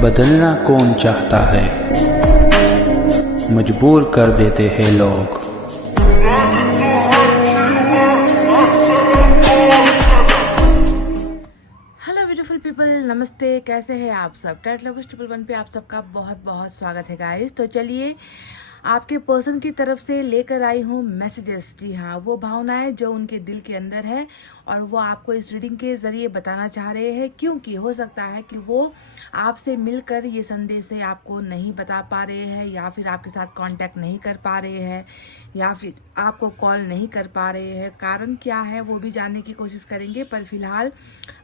बदलना कौन चाहता है, मजबूर कर देते हैं लोग। हेलो ब्यूटीफुल पीपल, नमस्ते। कैसे हैं आप सब? टैट लवर्स 111 पे आप सबका बहुत बहुत स्वागत है गाइस। तो चलिए आपके पर्सन की तरफ से लेकर आई हूँ मैसेजेस। जी हाँ, वो भावनाएं जो उनके दिल के अंदर है और वो आपको इस रीडिंग के जरिए बताना चाह रहे हैं, क्योंकि हो सकता है कि वो आपसे मिलकर ये संदेश है आपको नहीं बता पा रहे हैं, या फिर आपके साथ कांटेक्ट नहीं कर पा रहे हैं, या फिर आपको कॉल नहीं कर पा रहे हैं। कारण क्या है वो भी जानने की कोशिश करेंगे, पर फिलहाल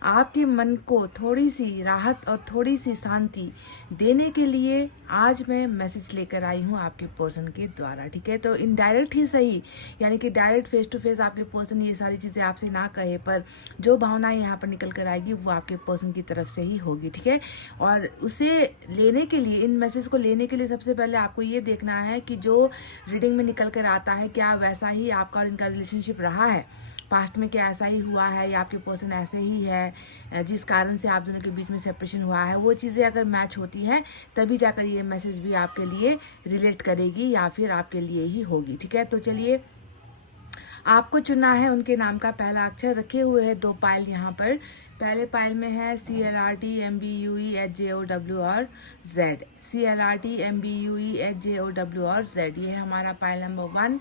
आपके मन को थोड़ी सी राहत और थोड़ी सी शांति देने के लिए आज मैं मैसेज लेकर आई हूँ आपके पर्सन के द्वारा। ठीक है, तो इनडायरेक्ट ही सही, यानी कि डायरेक्ट फेस टू फेस आपके पर्सन ये सारी चीज़ें आपसे ना कहे, पर जो भावनाएं यहाँ पर निकल कर आएगी वो आपके पर्सन की तरफ से ही होगी। ठीक है, और उसे लेने के लिए, इन मैसेज को लेने के लिए सबसे पहले आपको ये देखना है कि जो रीडिंग में निकल कर आता है क्या वैसा ही आपका और इनका रिलेशनशिप रहा है, पास्ट में क्या ऐसा ही हुआ है, या आपके पर्सन ऐसे ही है जिस कारण से आप दोनों के बीच में सेपरेशन हुआ है। वो चीज़ें अगर मैच होती हैं तभी जाकर ये मैसेज भी आपके लिए रिलेट करेगी या फिर आपके लिए ही होगी। ठीक है, तो चलिए आपको चुनना है उनके नाम का पहला अक्षर। रखे हुए हैं 2 पाइल यहाँ पर। पहले पाइल में है CLRTMBUEHJOW और Z। CLRTMBUEHJOW और Z, ये है हमारा पाइल नंबर 1।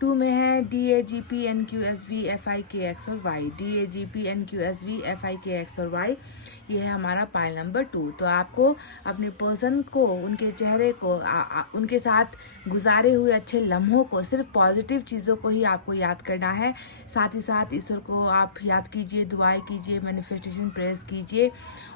2 में है DAGPNQSVFIKX और Y। DAGPNQSVFIKX और Y, ये है हमारा पाइल नंबर 2। तो आपको अपने पर्सन को, उनके चेहरे को, उनके साथ गुजारे हुए अच्छे लम्हों को, सिर्फ पॉजिटिव चीज़ों को ही आपको याद करना है। साथ ही साथ ईश्वर को आप याद कीजिए, दुआएं कीजिए, मैनिफेस्टेशन प्रेयर्स कीजिए,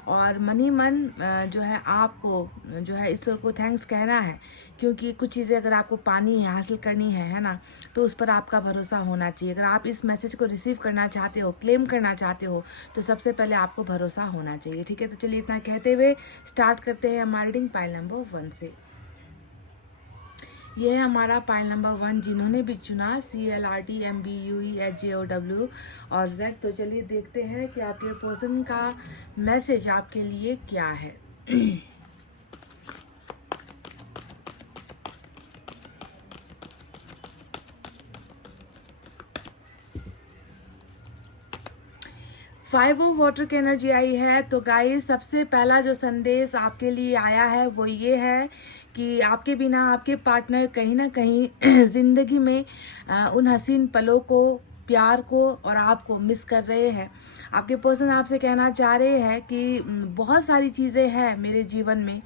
और मन ही मन जो है आपको जो है ईश्वर को थैंक्स कहना है, क्योंकि कुछ चीज़ें अगर आपको पानी है, हासिल करनी है ना, तो उस पर आपका भरोसा होना चाहिए। अगर आप इस मैसेज को रिसीव करना चाहते हो, क्लेम करना चाहते हो, तो सबसे पहले आपको भरोसा होना चाहिए। ठीक है, तो चलिए इतना कहते हुए स्टार्ट करते हैं हमारी रीडिंग पाइल नंबर 1 से। ये है हमारा पाइल नंबर 1, जिन्होंने भी चुना CLRTMBUEHJOW और Z। तो चलिए देखते हैं कि आपके पर्सन का मैसेज आपके लिए क्या है। 5 ऑफ वाटर की एनर्जी आई है। तो गाइस, सबसे पहला जो संदेश आपके लिए आया है वो ये है कि आपके बिना आपके पार्टनर कहीं ना कहीं जिंदगी में उन हसीन पलों को, प्यार को और आपको मिस कर रहे हैं। आपके पर्सन आपसे कहना चाह रहे हैं कि बहुत सारी चीज़ें हैं मेरे जीवन में,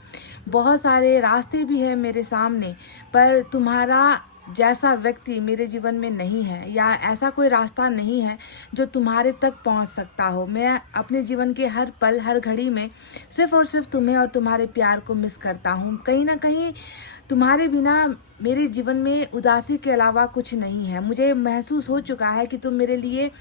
बहुत सारे रास्ते भी हैं मेरे सामने, पर तुम्हारा जैसा व्यक्ति मेरे जीवन में नहीं है, या ऐसा कोई रास्ता नहीं है जो तुम्हारे तक पहुंच सकता हो। मैं अपने जीवन के हर पल, हर घड़ी में सिर्फ और सिर्फ तुम्हें और तुम्हारे प्यार को मिस करता हूं। कहीं ना कहीं तुम्हारे बिना मेरे जीवन में उदासी के अलावा कुछ नहीं है। मुझे महसूस हो चुका है कि तुम मेरे लिए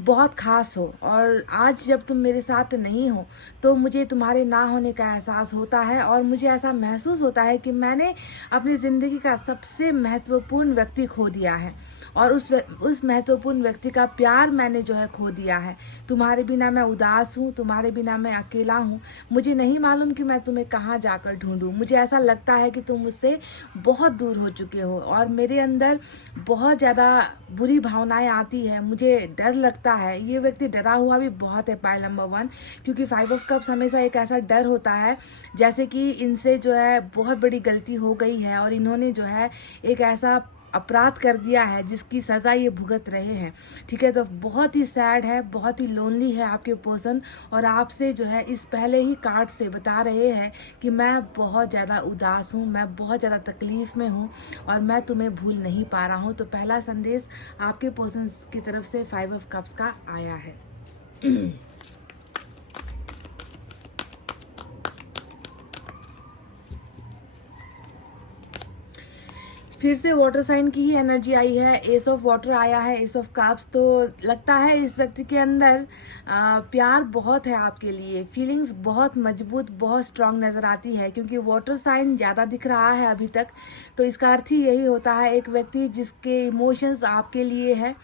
बहुत खास हो, और आज जब तुम मेरे साथ नहीं हो तो मुझे तुम्हारे ना होने का एहसास होता है, और मुझे ऐसा महसूस होता है कि मैंने अपनी ज़िंदगी का सबसे महत्वपूर्ण व्यक्ति खो दिया है, और उस महत्वपूर्ण व्यक्ति का प्यार मैंने जो है खो दिया है। तुम्हारे बिना मैं उदास हूँ, तुम्हारे बिना मैं अकेला हूँ। मुझे नहीं मालूम कि मैं तुम्हें कहाँ जाकर ढूंढूं। मुझे ऐसा लगता है कि तुम मुझसे बहुत दूर हो चुके हो, और मेरे अंदर बहुत ज़्यादा बुरी भावनाएं आती है। मुझे डर लगता है। ये व्यक्ति डरा हुआ भी बहुत है, पाइल नंबर 1, क्योंकि 5 ऑफ कप्स हमेशा एक ऐसा डर होता है जैसे कि इनसे जो है बहुत बड़ी गलती हो गई है, और इन्होंने जो है एक ऐसा अपराध कर दिया है जिसकी सज़ा ये भुगत रहे हैं। ठीक है, तो बहुत ही सैड है, बहुत ही लोनली है आपके पर्सन, और आपसे जो है इस पहले ही कार्ड से बता रहे हैं कि मैं बहुत ज़्यादा उदास हूँ, मैं बहुत ज़्यादा तकलीफ़ में हूँ, और मैं तुम्हें भूल नहीं पा रहा हूँ। तो पहला संदेश आपके पर्सन की तरफ से 5 ऑफ कप्स का आया है। फिर से वाटर साइन की ही एनर्जी आई है, एस ऑफ वाटर आया है, एस ऑफ कप्स। तो लगता है इस व्यक्ति के अंदर प्यार बहुत है आपके लिए, फीलिंग्स बहुत मजबूत, बहुत स्ट्रांग नज़र आती है, क्योंकि वाटर साइन ज़्यादा दिख रहा है अभी तक। तो इसका अर्थ ही यही होता है, एक व्यक्ति जिसके इमोशंस आपके लिए है,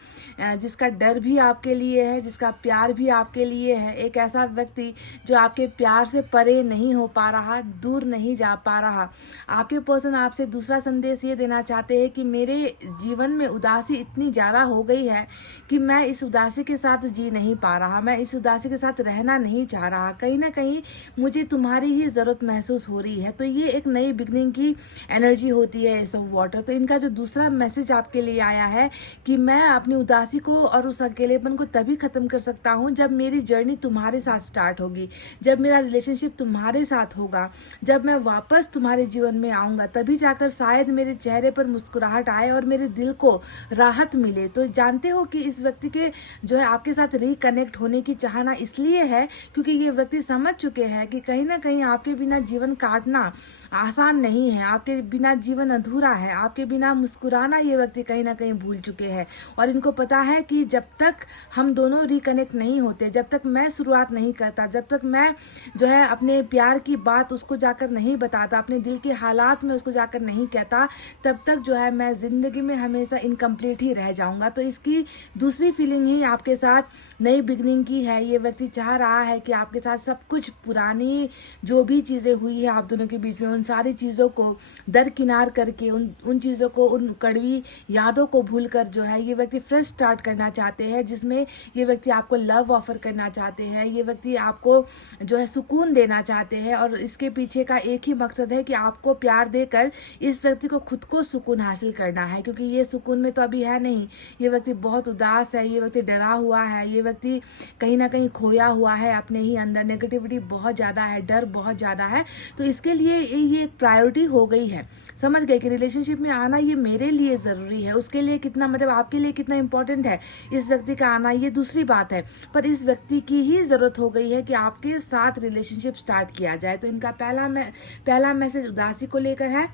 जिसका डर भी आपके लिए है, जिसका प्यार भी आपके लिए है, एक ऐसा व्यक्ति जो आपके प्यार से परे नहीं हो पा रहा, दूर नहीं जा पा रहा। आपके पर्सन आपसे दूसरा संदेश ये देना चाहते हैं कि मेरे जीवन में उदासी इतनी ज़्यादा हो गई है कि मैं इस उदासी के साथ जी नहीं पा रहा, मैं इस उदासी के साथ रहना नहीं चाह रहा, कहीं ना कहीं मुझे तुम्हारी ही ज़रूरत महसूस हो रही है। तो ये एक नई बिगनिंग की एनर्जी होती है एस ऑफ वाटर। तो इनका जो दूसरा मैसेज आपके लिए आया है कि मैं अपनी उदासी को और उस अकेलेपन को तभी ख़त्म कर सकता हूँ जब मेरी जर्नी तुम्हारे साथ स्टार्ट होगी, जब मेरा रिलेशनशिप तुम्हारे साथ होगा, जब मैं वापस तुम्हारे जीवन में आऊँगा, तभी जाकर शायद मेरे चेहरे पर मुस्कुराहट आए और मेरे दिल को राहत मिले। तो जानते हो कि इस व्यक्ति के जो है आपके साथ रिकनेक्ट होने की चाहना इसलिए है क्योंकि ये व्यक्ति समझ चुके हैं कि कहीं ना कहीं आपके बिना जीवन काटना आसान नहीं है, आपके बिना जीवन अधूरा है, आपके बिना मुस्कुराना ये व्यक्ति कहीं ना कहीं भूल चुके हैं। और इनको पता है कि जब तक हम दोनों रिकनेक्ट नहीं होते, जब तक मैं शुरुआत नहीं करता, जब तक मैं जो है अपने प्यार की बात उसको जाकर नहीं बताता, अपने दिल के हालात में उसको जाकर नहीं कहता, तब तक जो है मैं ज़िंदगी में हमेशा इनकम्प्लीट ही रह जाऊंगा। तो इसकी दूसरी फीलिंग ही आपके साथ नई बिगनिंग की है। ये व्यक्ति चाह रहा है कि आपके साथ सब कुछ पुरानी जो भी चीज़ें हुई है आप दोनों के बीच में, उन सारी चीज़ों को दरकिनार करके, उन चीज़ों को, उन कड़वी यादों को भूल कर जो है ये व्यक्ति फ्रेश स्टार्ट करना चाहते हैं, जिसमें ये व्यक्ति आपको लव ऑफर करना चाहते हैं, ये व्यक्ति आपको जो है सुकून देना चाहते हैं। और इसके पीछे का एक ही मकसद है कि आपको प्यार देकर इस व्यक्ति को खुद को सुकून हासिल करना है, क्योंकि ये सुकून में तो अभी है नहीं। ये व्यक्ति बहुत उदास है, ये व्यक्ति डरा हुआ है, ये व्यक्ति कहीं ना कहीं खोया हुआ है अपने ही अंदर, नेगेटिविटी बहुत ज़्यादा है, डर बहुत ज़्यादा है। तो इसके लिए ये एक प्रायोरिटी हो गई है, समझ गए कि रिलेशनशिप में आना ये मेरे लिए ज़रूरी है, उसके लिए कितना मतलब आपके लिए कितना इंपॉर्टेंट है इस व्यक्ति का आना, ये दूसरी बात है। पर इस व्यक्ति की ही ज़रूरत हो गई है कि आपके साथ रिलेशनशिप स्टार्ट किया जाए। तो इनका पहला मैसेज उदासी को लेकर है।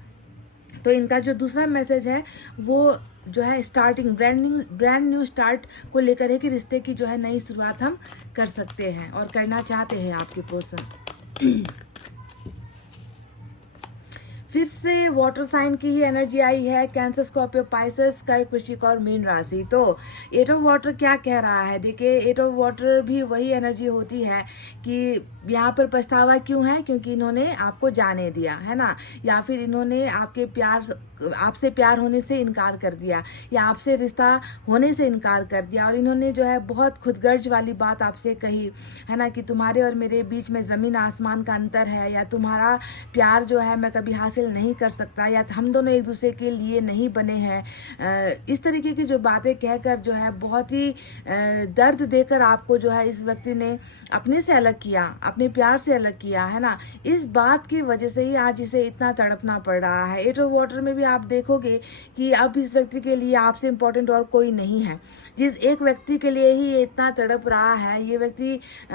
तो इनका जो दूसरा मैसेज है वो जो है स्टार्टिंग, ब्रांड न्यू स्टार्ट को लेकर है कि रिश्ते की जो है नई शुरुआत हम कर सकते हैं और करना चाहते हैं आपके पर्सन। फिर से वाटर साइन की ही एनर्जी आई है, कैंसर, स्कॉर्पियो, पाइसेस, कर्क, वृश्चिक और मीन राशि। तो एट ऑफ वाटर क्या कह रहा है, देखिए एट ऑफ वाटर भी वही एनर्जी होती है कि यहाँ पर पछतावा क्यों है, क्योंकि इन्होंने आपको जाने दिया है ना, या फिर इन्होंने आपसे प्यार होने से इनकार कर दिया, या आपसे रिश्ता होने से इनकार कर दिया, और इन्होंने जो है बहुत खुदगर्ज वाली बात आपसे कही है ना कि तुम्हारे और मेरे बीच में ज़मीन आसमान का अंतर है, या तुम्हारा प्यार जो है मैं कभी हासिल नहीं कर सकता, या हम दोनों एक दूसरे के लिए नहीं बने हैं। इस तरीके की जो बातें कहकर जो है बहुत ही दर्द देकर आपको जो है इस व्यक्ति ने अपने से अलग किया, अपने प्यार से अलग किया है ना। इस बात की वजह से ही आज इसे इतना तड़पना पड़ रहा है। एट ऑफ वाटर में भी आप देखोगे कि अब इस व्यक्ति के लिए आपसे इम्पोर्टेंट और कोई नहीं है। जिस एक व्यक्ति के लिए ही ये इतना तड़प रहा है, ये व्यक्ति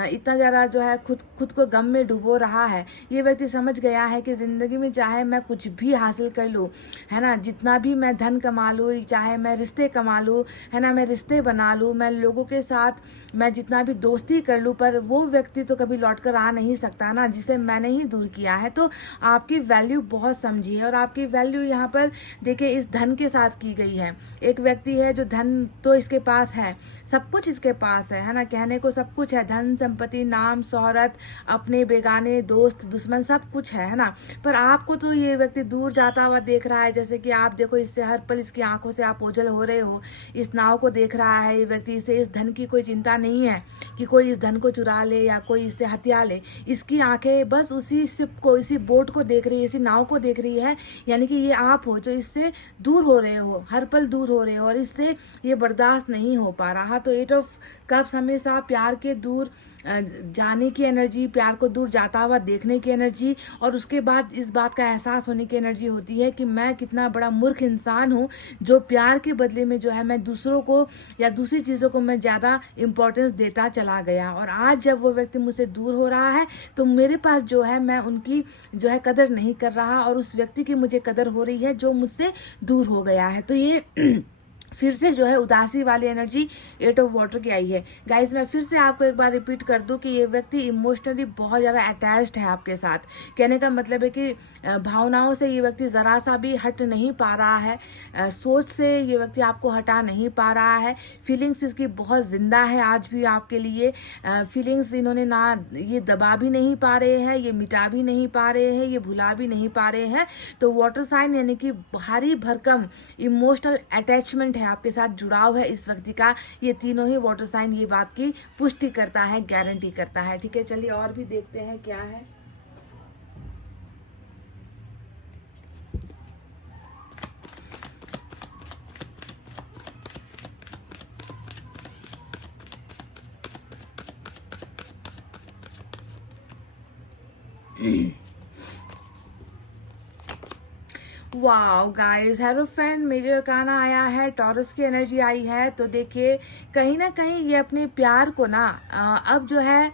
इतना ज़्यादा जो है खुद को गम में डुबो रहा है, ये व्यक्ति समझ गया है कि ज़िंदगी में चाहे मैं कुछ भी हासिल कर लूँ है ना, जितना भी मैं धन कमा लूँ, चाहे मैं रिश्ते कमा लूँ है ना, मैं रिश्ते बना लूँ, मैं लोगों के साथ मैं जितना भी दोस्ती कर लूँ, पर वो व्यक्ति तो कभी लौट कर आ नहीं सकता ना, जिसे मैंने ही दूर किया है। तो आपकी वैल्यू बहुत समझी है, और आपकी वैल्यू यहाँ पर देखिए इस धन के साथ की गई है। एक व्यक्ति है जो धन तो इसके पास है, सब कुछ इसके पास है ना, कहने को सब कुछ है, धन, संपत्ति, नाम, शोहरत, अपने बेगाने, दोस्त, दुश्मन, सब कुछ है ना, पर आपको तो ये व्यक्ति दूर जाता हुआ देख रहा है। जैसे कि आप देखो, इससे हर पल इसकी आंखों से आप ओझल हो रहे हो, इस नाव को देख रहा है ये व्यक्ति, इसे इस धन की कोई चिंता नहीं है कि कोई इस धन को चुरा ले या कोई इससे हत्या ले। इसकी आंखें बस उसी शिप को, इसी बोट को देख रही है, इसी नाव को देख रही है, यानी कि ये आप हो जो इससे दूर हो रहे हो, हर पल दूर हो रहे हो, और इससे ये बर्दाश्त नहीं हो पा रहा। तो एट ऑफ कप्स हमेशा प्यार के दूर जाने की एनर्जी, प्यार को दूर जाता हुआ देखने की एनर्जी, और उसके बाद इस बात का एहसास होने की एनर्जी होती है कि मैं कितना बड़ा मूर्ख इंसान हूँ जो प्यार के बदले में जो है मैं दूसरों को या दूसरी चीज़ों को मैं ज़्यादा इम्पोर्टेंस देता चला गया। और आज जब वो व्यक्ति मुझसे दूर हो रहा है तो मेरे पास जो है मैं उनकी जो है कदर नहीं कर रहा, और उस व्यक्ति की मुझे कदर हो रही है जो मुझसे दूर हो गया है। तो ये फिर से जो है उदासी वाली एनर्जी 8 ऑफ वाटर की आई है। गाइज मैं फिर से आपको एक बार रिपीट कर दूं कि ये व्यक्ति इमोशनली बहुत ज़्यादा अटैच्ड है आपके साथ। कहने का मतलब है कि भावनाओं से ये व्यक्ति ज़रा सा भी हट नहीं पा रहा है, सोच से ये व्यक्ति आपको हटा नहीं पा रहा है। फीलिंग्स इसकी बहुत ज़िंदा है आज भी आपके लिए। फीलिंग्स इन्होंने ना ये दबा भी नहीं पा रहे हैं, ये मिटा भी नहीं पा रहे हैं, ये भुला भी नहीं पा रहे हैं। तो वाटर साइन यानी कि भारी भरकम इमोशनल अटैचमेंट है, आपके साथ जुड़ाव है इस व्यक्ति का। ये तीनों ही वाटर साइन ये बात की पुष्टि करता है, गारंटी करता है। ठीक है, चलिए और भी देखते हैं क्या है। Wow guys, hierophant major arcana आया है, टॉरस की एनर्जी आई है। तो देखिए कहीं ना कहीं ये अपने प्यार को ना अब जो है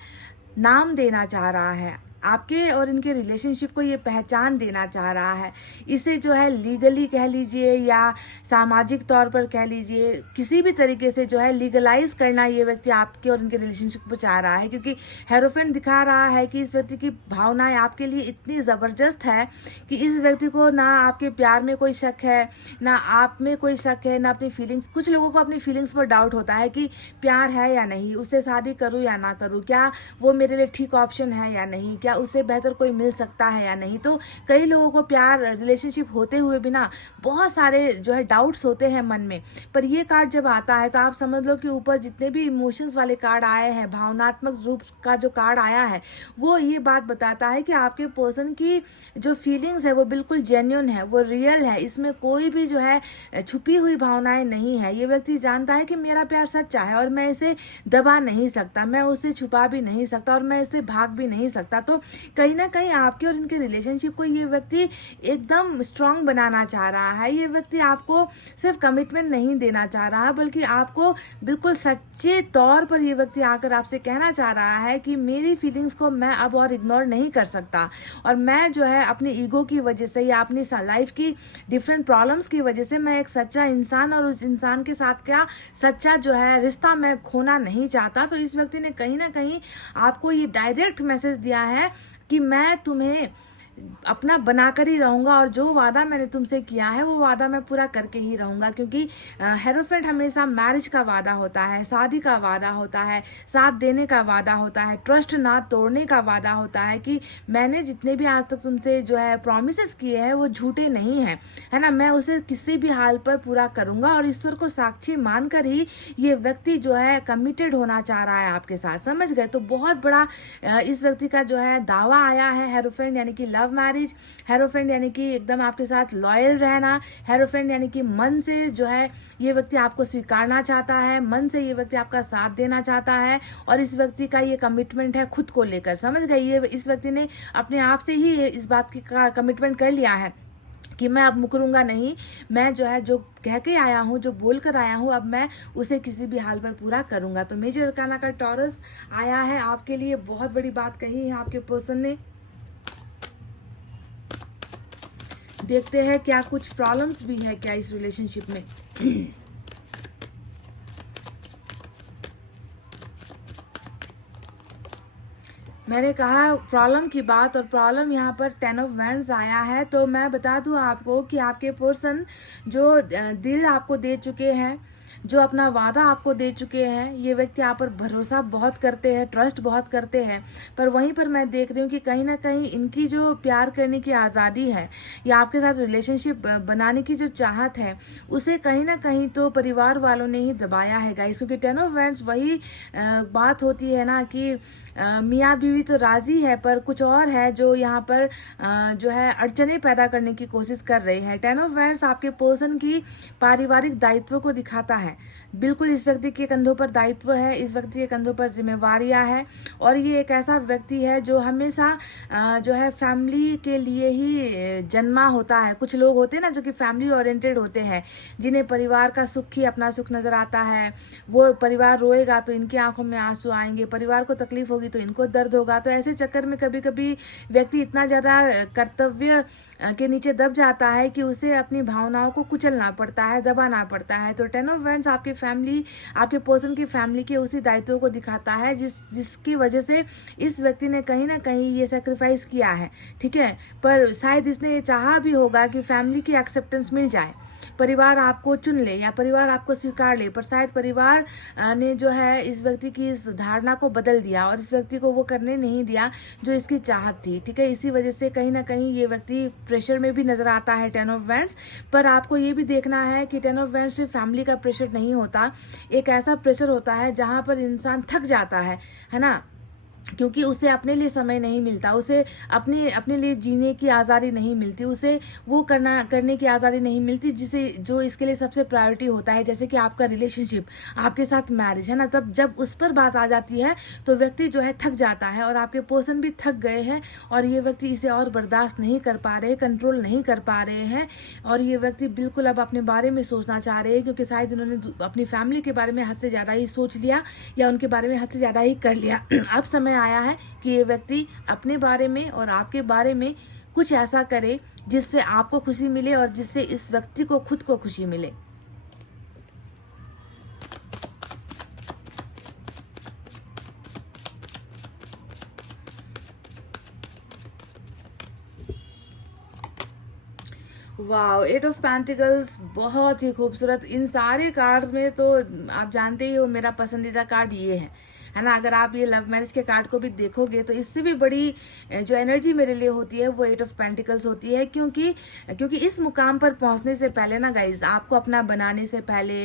नाम देना चाह रहा है, आपके और इनके रिलेशनशिप को ये पहचान देना चाह रहा है। इसे जो है लीगली कह लीजिए या सामाजिक तौर पर कह लीजिए, किसी भी तरीके से जो है लीगलाइज करना ये व्यक्ति आपके और इनके रिलेशनशिप को चाह रहा है, क्योंकि हेरोफेंट दिखा रहा है कि इस व्यक्ति की भावनाएं आपके लिए इतनी ज़बरदस्त है कि इस व्यक्ति को ना आपके प्यार में कोई शक है, ना आप में कोई शक है, ना अपनी फीलिंग्स। कुछ लोगों को अपनी फीलिंग्स पर डाउट होता है कि प्यार है या नहीं, उससे शादी करूँ या ना करूँ, क्या वो मेरे लिए ठीक ऑप्शन है या नहीं, क्या उससे बेहतर कोई मिल सकता है या नहीं। तो कई लोगों को प्यार रिलेशनशिप होते हुए भी ना बहुत सारे जो है डाउट्स होते हैं मन में। पर ये कार्ड जब आता है तो आप समझ लो कि ऊपर जितने भी इमोशंस वाले कार्ड आए हैं, भावनात्मक रूप का जो कार्ड आया है, वो ये बात बताता है कि आपके पर्सन की जो फीलिंग्स है वो बिल्कुल जेन्युइन है, वो रियल है, इसमें कोई भी जो है छुपी हुई भावनाएं नहीं है। ये व्यक्ति जानता है कि मेरा प्यार सच्चा है और मैं इसे दबा नहीं सकता, मैं उसे छुपा भी नहीं सकता और मैं इससे भाग भी नहीं सकता। तो कहीं ना कहीं आपके और इनके रिलेशनशिप को ये व्यक्ति एकदम स्ट्रांग बनाना चाह रहा है। ये व्यक्ति आपको सिर्फ कमिटमेंट नहीं देना चाह रहा है, बल्कि आपको बिल्कुल सच्चे तौर पर ये व्यक्ति आकर आपसे कहना चाह रहा है कि मेरी फीलिंग्स को मैं अब और इग्नोर नहीं कर सकता, और मैं जो है अपनी ईगो की वजह से या अपनी लाइफ की डिफरेंट प्रॉब्लम्स की वजह से मैं एक सच्चा इंसान और उस इंसान के साथ क्या सच्चा जो है रिश्ता मैं खोना नहीं चाहता। तो इस व्यक्ति ने कहीं ना कहीं आपको ये डायरेक्ट मैसेज दिया है कि मैं तुम्हें अपना बनाकर ही रहूंगा, और जो वादा मैंने तुमसे किया है वो वादा मैं पूरा करके ही रहूंगा। क्योंकि हेरोफेंट हमेशा मैरिज का वादा होता है, शादी का वादा होता है, साथ देने का वादा होता है, ट्रस्ट ना तोड़ने का वादा होता है कि मैंने जितने भी आज तक तुमसे जो है प्रॉमिसेस किए हैं वो झूठे नहीं हैं, है ना, मैं उसे किसी भी हाल पर पूरा करूंगा। और ईश्वर को साक्षी मानकर ही ये व्यक्ति जो है कमिटेड होना चाह रहा है आपके साथ, समझ गए। तो बहुत बड़ा इस व्यक्ति का जो है दावा आया है हेरोफेंट यानी कि लव मैरिज, हेरोफेंट यानी कि एकदम आपके साथ लॉयल रहना, हेरोफेंट यानी कि मन से जो है ये व्यक्ति आपको स्वीकारना चाहता है, मन से ये व्यक्ति आपका साथ देना चाहता है, और इस व्यक्ति का ये कमिटमेंट है खुद को लेकर, समझ गए। ये इस व्यक्ति ने अपने आप से ही इस बात की कमिटमेंट कर लिया है कि मैं अब मुकरूंगा नहीं, मैं जो है जो कह के आया हूँ, जो बोल कर आया हूँ, अब मैं उसे किसी भी हाल पर पूरा करूंगा। तो मेजर अरकाना का टॉरस आया है आपके लिए, बहुत बड़ी बात कही है आपके पर्सन ने। देखते हैं क्या कुछ प्रॉब्लम्स भी है क्या इस रिलेशनशिप में। मैंने कहा प्रॉब्लम की बात, और प्रॉब्लम यहाँ पर 10 ऑफ वैंड्स आया है। तो मैं बता दूँ आपको कि आपके पर्सन जो दिल आपको दे चुके हैं, जो अपना वादा आपको दे चुके हैं, ये व्यक्ति आप पर भरोसा बहुत करते हैं, ट्रस्ट बहुत करते हैं। पर वहीं पर मैं देख रही हूँ कि कहीं ना कहीं इनकी जो प्यार करने की आज़ादी है या आपके साथ रिलेशनशिप बनाने की जो चाहत है, उसे कहीं ना कहीं तो परिवार वालों ने ही दबाया है गाइस। क्योंकि 10 ऑफ वैंड्स वही बात होती है ना कि मियाँ बीवी तो राजी है पर कुछ और है जो यहाँ पर जो है अड़चने पैदा करने की कोशिश कर रहे हैं। 10 ऑफ वैंड्स आपके पर्सन की पारिवारिक दायित्व को दिखाता है, है। बिल्कुल इस व्यक्ति के कंधों पर दायित्व है, इस व्यक्ति के कंधों पर जिम्मेवारियां है, और ये एक ऐसा व्यक्ति है जो हमेशा जो है फैमिली के लिए ही जन्मा होता है। कुछ लोग होते हैं ना जो कि फैमिली ओरिएंटेड होते हैं, जिन्हें परिवार का सुख ही अपना सुख नजर आता है। वो परिवार रोएगा तो इनकी आंखों में आंसू आएंगे, परिवार को तकलीफ होगी तो इनको दर्द होगा। तो ऐसे चक्कर में कभी कभी व्यक्ति इतना ज्यादा कर्तव्य के नीचे दब जाता है कि उसे अपनी भावनाओं को कुचलना पड़ता है, दबाना पड़ता है। तो 10 ऑफ वैंड्स आपकी फैमिली, आपके पर्सन की फैमिली के उसी दायित्वों को दिखाता है जिसकी वजह से इस व्यक्ति ने कहीं ना कहीं ये सेक्रीफाइस किया है, ठीक है। पर शायद इसने ये चाहा भी होगा कि फैमिली की एक्सेप्टेंस मिल जाए, परिवार आपको चुन ले या परिवार आपको स्वीकार ले, पर शायद परिवार ने जो है इस व्यक्ति की इस धारणा को बदल दिया और इस व्यक्ति को वो करने नहीं दिया जो इसकी चाहत थी, ठीक है। इसी वजह से कहीं ना कहीं ये व्यक्ति प्रेशर में भी नजर आता है 10 ऑफ वैंड्स। पर आपको ये भी देखना है कि 10 ऑफ वैंड्स सिर्फ फैमिली का प्रेशर नहीं होता, एक ऐसा प्रेशर होता है जहां पर इंसान थक जाता है ना, क्योंकि उसे अपने लिए समय नहीं मिलता, उसे अपने लिए जीने की आज़ादी नहीं मिलती, उसे वो करने की आज़ादी नहीं मिलती जिसे जो इसके लिए सबसे प्रायोरिटी होता है, जैसे कि आपका रिलेशनशिप, आपके साथ मैरिज, है ना। तब जब उस पर बात आ जाती है तो व्यक्ति जो है थक जाता है, और आपके पर्सन भी थक गए हैं, और ये व्यक्ति इसे और बर्दाश्त नहीं कर पा रहे, कंट्रोल नहीं कर पा रहे हैं, और ये व्यक्ति बिल्कुल अब अपने बारे में सोचना चाह रहे हैं, क्योंकि शायद उन्होंने अपनी फैमिली के बारे में हद से ज़्यादा ही सोच लिया या उनके बारे में हद से ज़्यादा ही कर लिया। अब समय आया है कि ये व्यक्ति अपने बारे में और आपके बारे में कुछ ऐसा करे जिससे आपको खुशी मिले और जिससे इस व्यक्ति को खुद को खुशी मिले। वाह, 8 ऑफ पेंटिकल्स बहुत ही खूबसूरत। इन सारे कार्ड्स में तो आप जानते ही हो मेरा पसंदीदा कार्ड ये है ना। अगर आप ये लव मैरिज के कार्ड को भी देखोगे तो इससे भी बड़ी जो एनर्जी मेरे लिए होती है वो 8 ऑफ पेंटिकल्स होती है, क्योंकि इस मुकाम पर पहुंचने से पहले ना गाइज, आपको अपना बनाने से पहले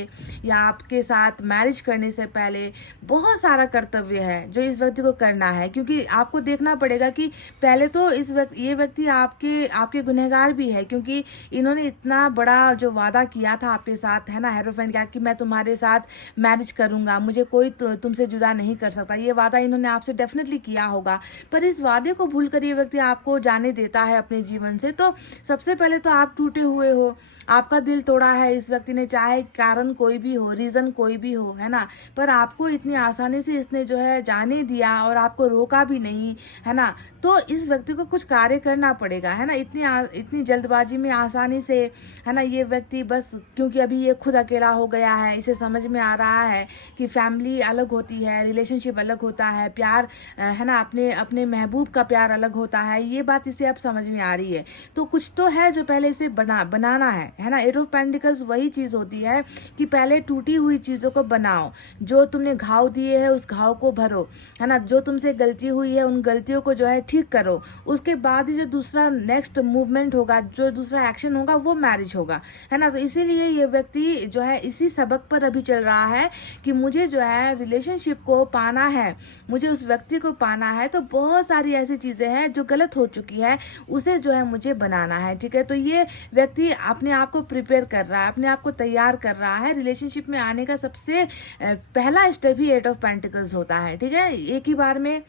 या आपके साथ मैरिज करने से पहले बहुत सारा कर्तव्य है जो इस व्यक्ति को करना है। क्योंकि आपको देखना पड़ेगा कि पहले तो ये व्यक्ति आपके गुनहगार भी है, क्योंकि इन्होंने इतना बड़ा जो वादा किया था आपके साथ, है ना, हेरोफेंट का, कि मैं तुम्हारे साथ मैरिज करूंगा, मुझे कोई तुमसे जुदा नहीं कर सकता, ये वादा इन्होंने आपसे डेफिनेटली किया होगा। पर इस वादे को भूलकर ये व्यक्ति आपको जाने देता है अपने जीवन से। तो सबसे पहले तो आप टूटे हुए हो, आपका दिल तोड़ा है इस व्यक्ति ने, चाहे कारण कोई भी हो, रीजन कोई भी हो, है ना, पर आपको इतनी आसानी से इसने जो है जाने दिया और आपको रोका भी नहीं, है ना। तो इस व्यक्ति को कुछ कार्य करना पड़ेगा, है ना। इतनी जल्दबाजी में आसानी से, है ना, ये व्यक्ति बस क्योंकि अभी ये खुद अकेला हो गया है, इसे समझ में आ रहा है कि फैमिली अलग होती है, रिलेशनशिप अलग होता है, प्यार, है ना, अपने महबूब का प्यार अलग होता है, ये बात इसे अब समझ में आ रही है। तो कुछ तो है जो पहले इसे बनाना है ना। 8 ऑफ पेंटिकल्स वही चीज होती है कि पहले टूटी हुई चीजों को बनाओ, जो तुमने घाव दिए हैं उस घाव को भरो, है ना, जो तुमसे गलती हुई है उन गलतियों को जो है ठीक करो। उसके बाद ही जो दूसरा नेक्स्ट मूवमेंट होगा, जो दूसरा एक्शन होगा वो मैरिज होगा, है ना। तो इसीलिए ये व्यक्ति जो है इसी सबक पर अभी चल रहा है कि मुझे जो है रिलेशनशिप को पाना है, मुझे उस व्यक्ति को पाना है। तो बहुत सारी ऐसी चीजें हैं जो गलत हो चुकी है, उसे जो है मुझे बनाना है, ठीक है। तो ये व्यक्ति अपने आप को प्रिपेयर कर रहा है, अपने आप को तैयार कर रहा है। रिलेशनशिप में आने का सबसे पहला स्टेप ही 8 ऑफ पेंटिकल्स होता है, ठीक है। एक ही बार में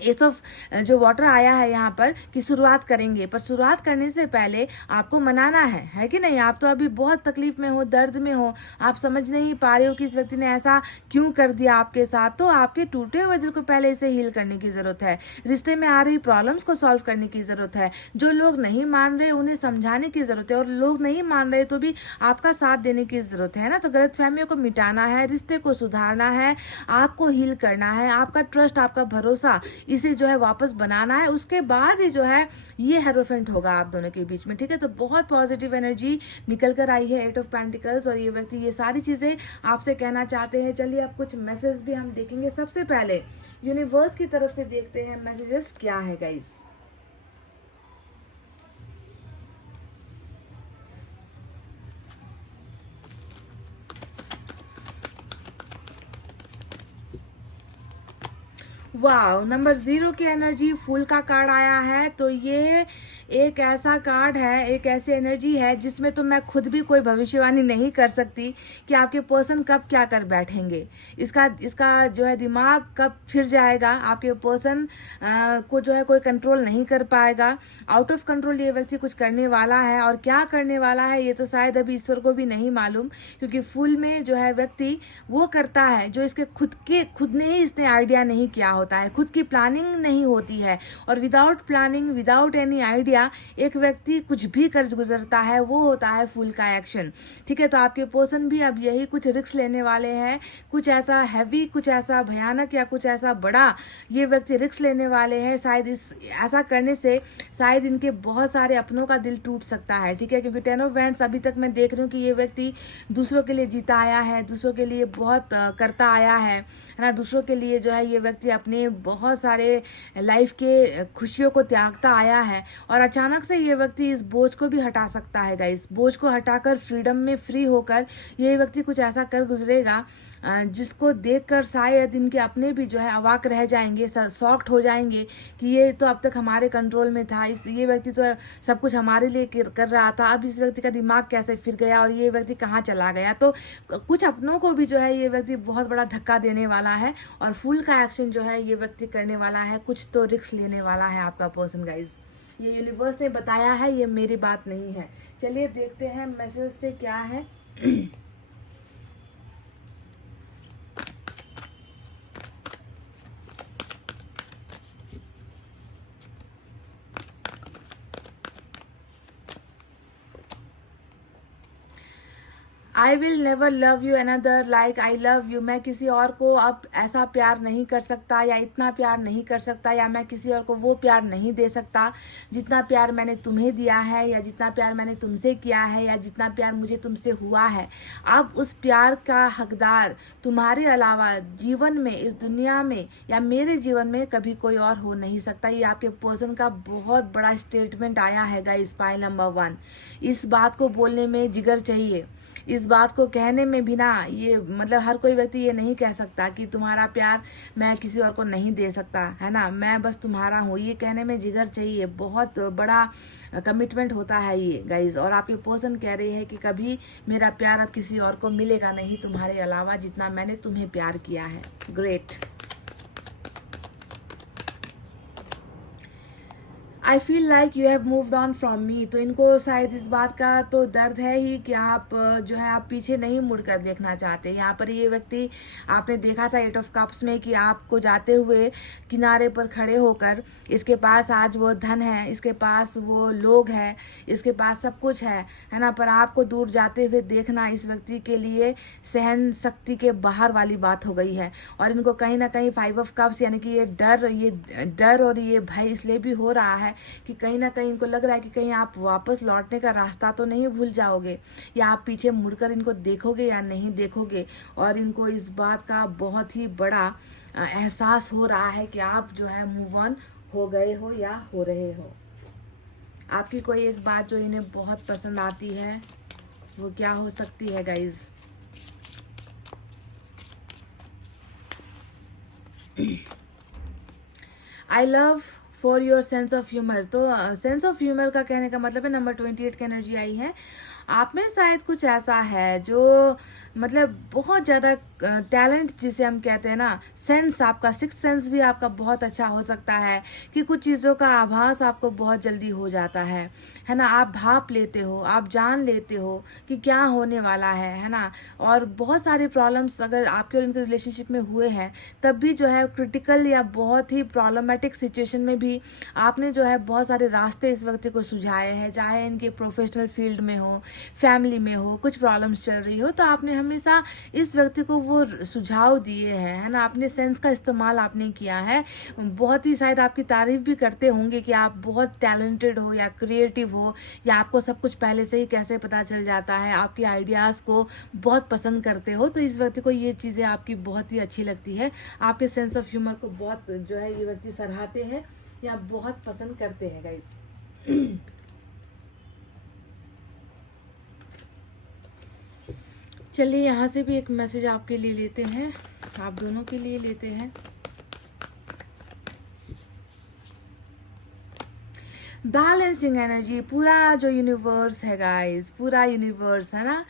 एस ऑफ जो वाटर आया है यहाँ पर कि शुरुआत करेंगे, पर शुरुआत करने से पहले आपको मनाना है कि नहीं। आप तो अभी बहुत तकलीफ में हो, दर्द में हो, आप समझ नहीं पा रहे हो कि इस व्यक्ति ने ऐसा क्यों कर दिया आपके साथ। तो आपके टूटे हुए दिल को पहले इसे हील करने की जरूरत है, रिश्ते में आ रही प्रॉब्लम्स को सॉल्व करने की जरूरत है। जो लोग नहीं मान रहे उन्हें समझाने की जरूरत है, और लोग नहीं मान रहे तो भी आपका साथ देने की जरूरत है ना। तो गलतफहमियों को मिटाना है, रिश्ते को सुधारना है, आपको हील करना है, आपका ट्रस्ट, आपका भरोसा, इसे जो है वापस बनाना है। उसके बाद ही जो है ये हेरोफेंट होगा आप दोनों के बीच में, ठीक है। तो बहुत पॉजिटिव एनर्जी निकल कर आई है 8 ऑफ पेंटिकल्स, और ये व्यक्ति ये सारी चीजें आपसे कहना चाहते हैं। चलिए अब कुछ मैसेज भी हम देखेंगे। सबसे पहले यूनिवर्स की तरफ से देखते हैं मैसेजेस क्या है गाइस। वाह, नंबर 0 की एनर्जी फूल का कार्ड आया है। तो ये एक ऐसा कार्ड है, एक ऐसी एनर्जी है जिसमें तो मैं खुद भी कोई भविष्यवाणी नहीं कर सकती कि आपके पर्सन कब क्या कर बैठेंगे। इसका जो है दिमाग कब फिर जाएगा, आपके पर्सन को जो है कोई कंट्रोल नहीं कर पाएगा। आउट ऑफ कंट्रोल ये व्यक्ति कुछ करने वाला है, और क्या करने वाला है ये तो शायद अभी ईश्वर को भी नहीं मालूम, क्योंकि फूल में जो है व्यक्ति वो करता है जो इसके खुद ने ही इसने आइडिया नहीं किया होता है, खुद की प्लानिंग नहीं होती है, और without planning, without any idea एक व्यक्ति कुछ भी कर गुजरता है, वो होता है फूल का एक्शन। ठीक है, तो आपके पर्सन भी अब यही कुछ रिस्क लेने वाले हैं, कुछ ऐसा हैवी, कुछ ऐसा भयानक या कुछ ऐसा बड़ा ये व्यक्ति रिस्क लेने वाले हैं। शायद ऐसा करने से शायद इनके बहुत सारे अपनों का दिल टूट सकता है। ठीक है, क्योंकि 10 ऑफ वैंड्स अभी तक मैं देख रही हूँ कि ये व्यक्ति दूसरों के लिए जीता आया है, दूसरों के लिए बहुत करता आया है ना। दूसरों के लिए जो है ये व्यक्ति अपने बहुत सारे लाइफ के खुशियों को त्यागता आया है, और अचानक से ये व्यक्ति इस बोझ को भी हटा सकता है गाइस। बोझ को हटाकर फ्रीडम में फ्री होकर ये व्यक्ति कुछ ऐसा कर गुजरेगा जिसको देखकर शायद इनके अपने भी जो है अवाक रह जाएंगे, शॉक्ड हो जाएंगे कि ये तो अब तक हमारे कंट्रोल में था, ये व्यक्ति तो सब कुछ हमारे लिए कर रहा था, अब इस व्यक्ति का दिमाग कैसे फिर गया और ये व्यक्ति कहाँ चला गया। तो कुछ अपनों को भी जो है ये व्यक्ति बहुत बड़ा धक्का देने वाला है, और फूल का एक्शन जो है ये व्यक्ति करने वाला है, कुछ तो रिस्क लेने वाला है आपका पर्सन गाइज। ये यूनिवर्स ने बताया है, ये मेरी बात नहीं है। चलिए देखते हैं मैसेज से क्या है। I will never love you another like I love you. मैं किसी और को अब ऐसा प्यार नहीं कर सकता, या इतना प्यार नहीं कर सकता, या मैं किसी और को वो प्यार नहीं दे सकता जितना प्यार मैंने तुम्हें दिया है, या जितना प्यार मैंने तुमसे किया है, या जितना प्यार मुझे तुमसे हुआ है। अब उस प्यार का हकदार तुम्हारे अलावा जीवन में, इस दुनिया में या मेरे जीवन में कभी कोई और हो नहीं सकता। ये आपके पर्सन का बहुत बड़ा स्टेटमेंट आया है गाइस, फाइल नंबर 1। इस बात को बोलने में जिगर चाहिए, इस बात को कहने में भी ना, ये मतलब हर कोई व्यक्ति ये नहीं कह सकता कि तुम्हारा प्यार मैं किसी और को नहीं दे सकता, है ना, मैं बस तुम्हारा हूँ। ये कहने में जिगर चाहिए, बहुत बड़ा कमिटमेंट होता है ये गाइज। और आपके पर्सन कह रहे हैं कि कभी मेरा प्यार अब किसी और को मिलेगा नहीं तुम्हारे अलावा, जितना मैंने तुम्हें प्यार किया है। Great. I feel like you have moved on from me. तो इनको शायद इस बात का तो दर्द है ही कि आप जो है आप पीछे नहीं मुड़कर देखना चाहते। यहाँ पर ये व्यक्ति आपने देखा था 8 ऑफ कप्स में कि आपको जाते हुए किनारे पर खड़े होकर, इसके पास आज वो धन है, इसके पास वो लोग हैं, इसके पास सब कुछ है ना, पर आपको दूर जाते हुए देखना इस व्यक्ति के लिए सहन शक्ति के बाहर वाली बात हो गई है। और इनको कहीं ना कहीं 5 ऑफ कप्स यानी कि ये डर और ये भय इसलिए भी हो रहा है कि कहीं ना कहीं इनको लग रहा है कि कहीं आप वापस लौटने का रास्ता तो नहीं भूल जाओगे, या आप पीछे मुड़कर इनको देखोगे या नहीं देखोगे। और इनको इस बात का बहुत ही बड़ा एहसास हो रहा है कि आप जो है मूव ऑन हो गए हो या हो रहे हो। आपकी कोई एक बात जो इन्हें बहुत पसंद आती है, वो क्या हो सकती है guys? I love for your sense of humour. तो सेंस ऑफ ह्यूमर का कहने का मतलब है नंबर 28 की एनर्जी आई है। आप में शायद कुछ ऐसा है जो मतलब बहुत ज़्यादा टैलेंट जिसे हम कहते हैं ना, सेंस, आपका सिक्स सेंस भी आपका बहुत अच्छा हो सकता है कि कुछ चीज़ों का आभास आपको बहुत जल्दी हो जाता है ना। आप भाप लेते हो, आप जान लेते हो कि क्या होने वाला है ना। और बहुत सारे प्रॉब्लम्स अगर आपके और इनके रिलेशनशिप में हुए हैं तब भी जो है क्रिटिकल या बहुत ही प्रॉब्लमेटिक सिचुएशन में भी आपने जो है बहुत सारे रास्ते इस व्यक्ति को सुझाए हैं, चाहे इनके प्रोफेशनल फील्ड में हो, फैमिली में हो, कुछ प्रॉब्लम्स चल रही हो, तो आपने हमेशा इस व्यक्ति को वो सुझाव दिए हैं, है ना। अपने सेंस का इस्तेमाल आपने किया है। बहुत ही शायद आपकी तारीफ भी करते होंगे कि आप बहुत टैलेंटेड हो या क्रिएटिव हो, या आपको सब कुछ पहले से ही कैसे पता चल जाता है, आपके आइडियाज़ को बहुत पसंद करते हो। तो इस व्यक्ति को ये चीज़ें आपकी बहुत ही अच्छी लगती है। आपके सेंस ऑफ ह्यूमर को बहुत जो है ये व्यक्ति सराहते हैं या बहुत पसंद करते हैं गाइस। चलिए यहाँ से भी एक मैसेज आपके लिए लेते हैं, आप दोनों के लिए लेते हैं। बैलेंसिंग एनर्जी, पूरा जो यूनिवर्स है गाइस, पूरा यूनिवर्स है ना,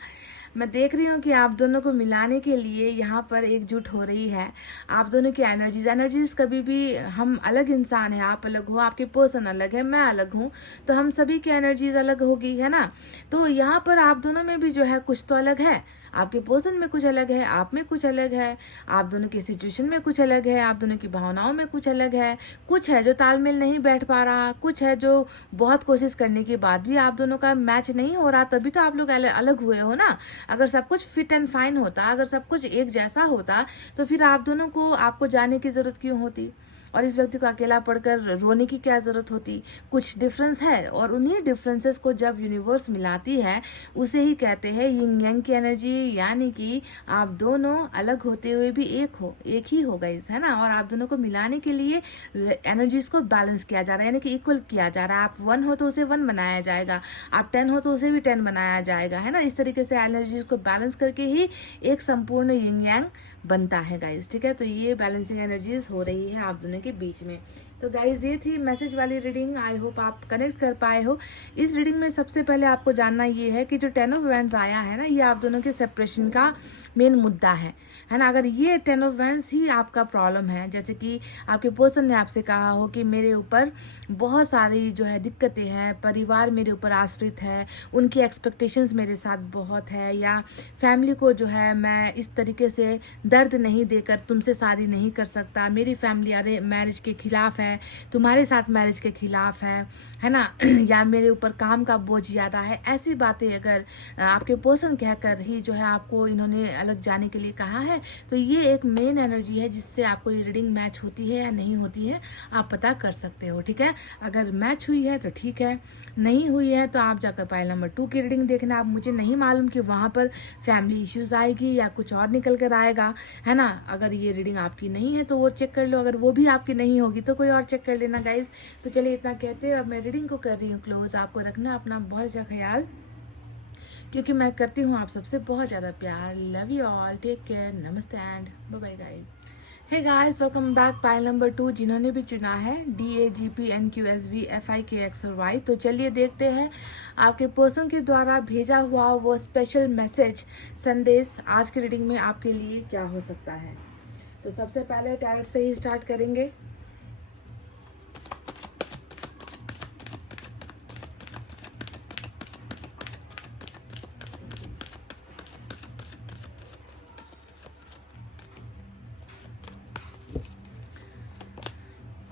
मैं देख रही हूँ कि आप दोनों को मिलाने के लिए यहाँ पर एकजुट हो रही है। आप दोनों की एनर्जीज कभी भी, हम अलग इंसान हैं, आप अलग हो, आपके पर्सन अलग है, मैं अलग हूँ, तो हम सभी की एनर्जीज अलग होगी, है ना। तो यहाँ पर आप दोनों में भी जो है कुछ तो अलग है, आपके पर्सन में कुछ अलग है, आप में कुछ अलग है, आप दोनों की सिचुएशन में कुछ अलग है, आप दोनों की भावनाओं में कुछ अलग है, कुछ है जो तालमेल नहीं बैठ पा रहा, कुछ है जो बहुत कोशिश करने के बाद भी आप दोनों का मैच नहीं हो रहा, तभी तो आप लोग अलग हुए हो ना। अगर सब कुछ फिट एंड फाइन होता, अगर सब कुछ एक जैसा होता, तो फिर आप दोनों को आपको जाने की जरूरत क्यों होती, और इस व्यक्ति को अकेला पड़कर रोने की क्या जरूरत होती। कुछ डिफरेंस है, और उन्हीं डिफरेंसेस को जब यूनिवर्स मिलाती है उसे ही कहते हैं यिंग यांग की एनर्जी, यानी कि आप दोनों अलग होते हुए भी एक ही हो गाइस, है ना। और आप दोनों को मिलाने के लिए एनर्जीज को बैलेंस किया जा रहा है, यानी कि इक्वल किया जा रहा है। आप 1 हो तो उसे 1 बनाया जाएगा, आप 10 हो तो उसे भी 10 बनाया जाएगा, है ना। इस तरीके से एनर्जीज को बैलेंस करके ही एक संपूर्ण यिंग यांग बनता है गाइज, ठीक है। तो ये बैलेंसिंग एनर्जीज हो रही है आप दोनों के बीच में। तो गाइज ये थी मैसेज वाली रीडिंग, आई होप आप कनेक्ट कर पाए हो। इस रीडिंग में सबसे पहले आपको जानना ये है कि जो 10 ऑफ वैंड्स आया है ना, ये आप दोनों के सेपरेशन का मेन मुद्दा है ना। अगर ये 10 ऑफ वैंड्स ही आपका प्रॉब्लम है, जैसे कि आपके पर्सन ने आपसे कहा हो कि मेरे ऊपर बहुत सारी जो है दिक्कतें हैं, परिवार मेरे ऊपर आश्रित है, उनकी एक्सपेक्टेशंस मेरे साथ बहुत है, या फैमिली को जो है मैं इस तरीके से दर्द नहीं देकर तुमसे शादी नहीं कर सकता, मेरी फैमिली अरे मैरिज के खिलाफ है, तुम्हारे साथ मैरिज के खिलाफ है ना, या मेरे ऊपर काम का बोझ ज़्यादा है, ऐसी बातें अगर आपके पर्सन कहकर ही जो है आपको इन्होंने अलग जाने के लिए कहा है, तो ये एक मेन एनर्जी है जिससे आपको ये रीडिंग मैच होती है या नहीं होती है आप पता कर सकते हो, ठीक है। अगर मैच हुई है तो ठीक है, नहीं हुई है तो आप जाकर पाइल नंबर 2 की रीडिंग देखना। आप मुझे नहीं मालूम कि वहाँ पर फैमिली इश्यूज आएगी या कुछ और निकल कर आएगा, है ना। अगर ये रीडिंग आपकी नहीं है तो वो चेक कर लो, अगर वो भी आपकी नहीं होगी तो कोई और चेक कर लेना गाइज। तो चलिए इतना कहते हैं अब मैं रीडिंग को कर रही हूँ क्लोज। आपको रखना अपना बहुत ज़्यादा ख्याल, क्योंकि मैं करती हूँ आप सबसे बहुत ज़्यादा प्यार। Love you all, take care, नमस्ते and bye bye guys. Hey guys, welcome back. Pile number 2 जिन्होंने भी चुना है DAGPNQSVFIKX और Y, तो चलिए देखते हैं आपके पर्सन के द्वारा भेजा हुआ वो स्पेशल मैसेज, संदेश आज की रीडिंग में आपके लिए क्या हो सकता है। तो सबसे पहले टैरेट से ही स्टार्ट करेंगे।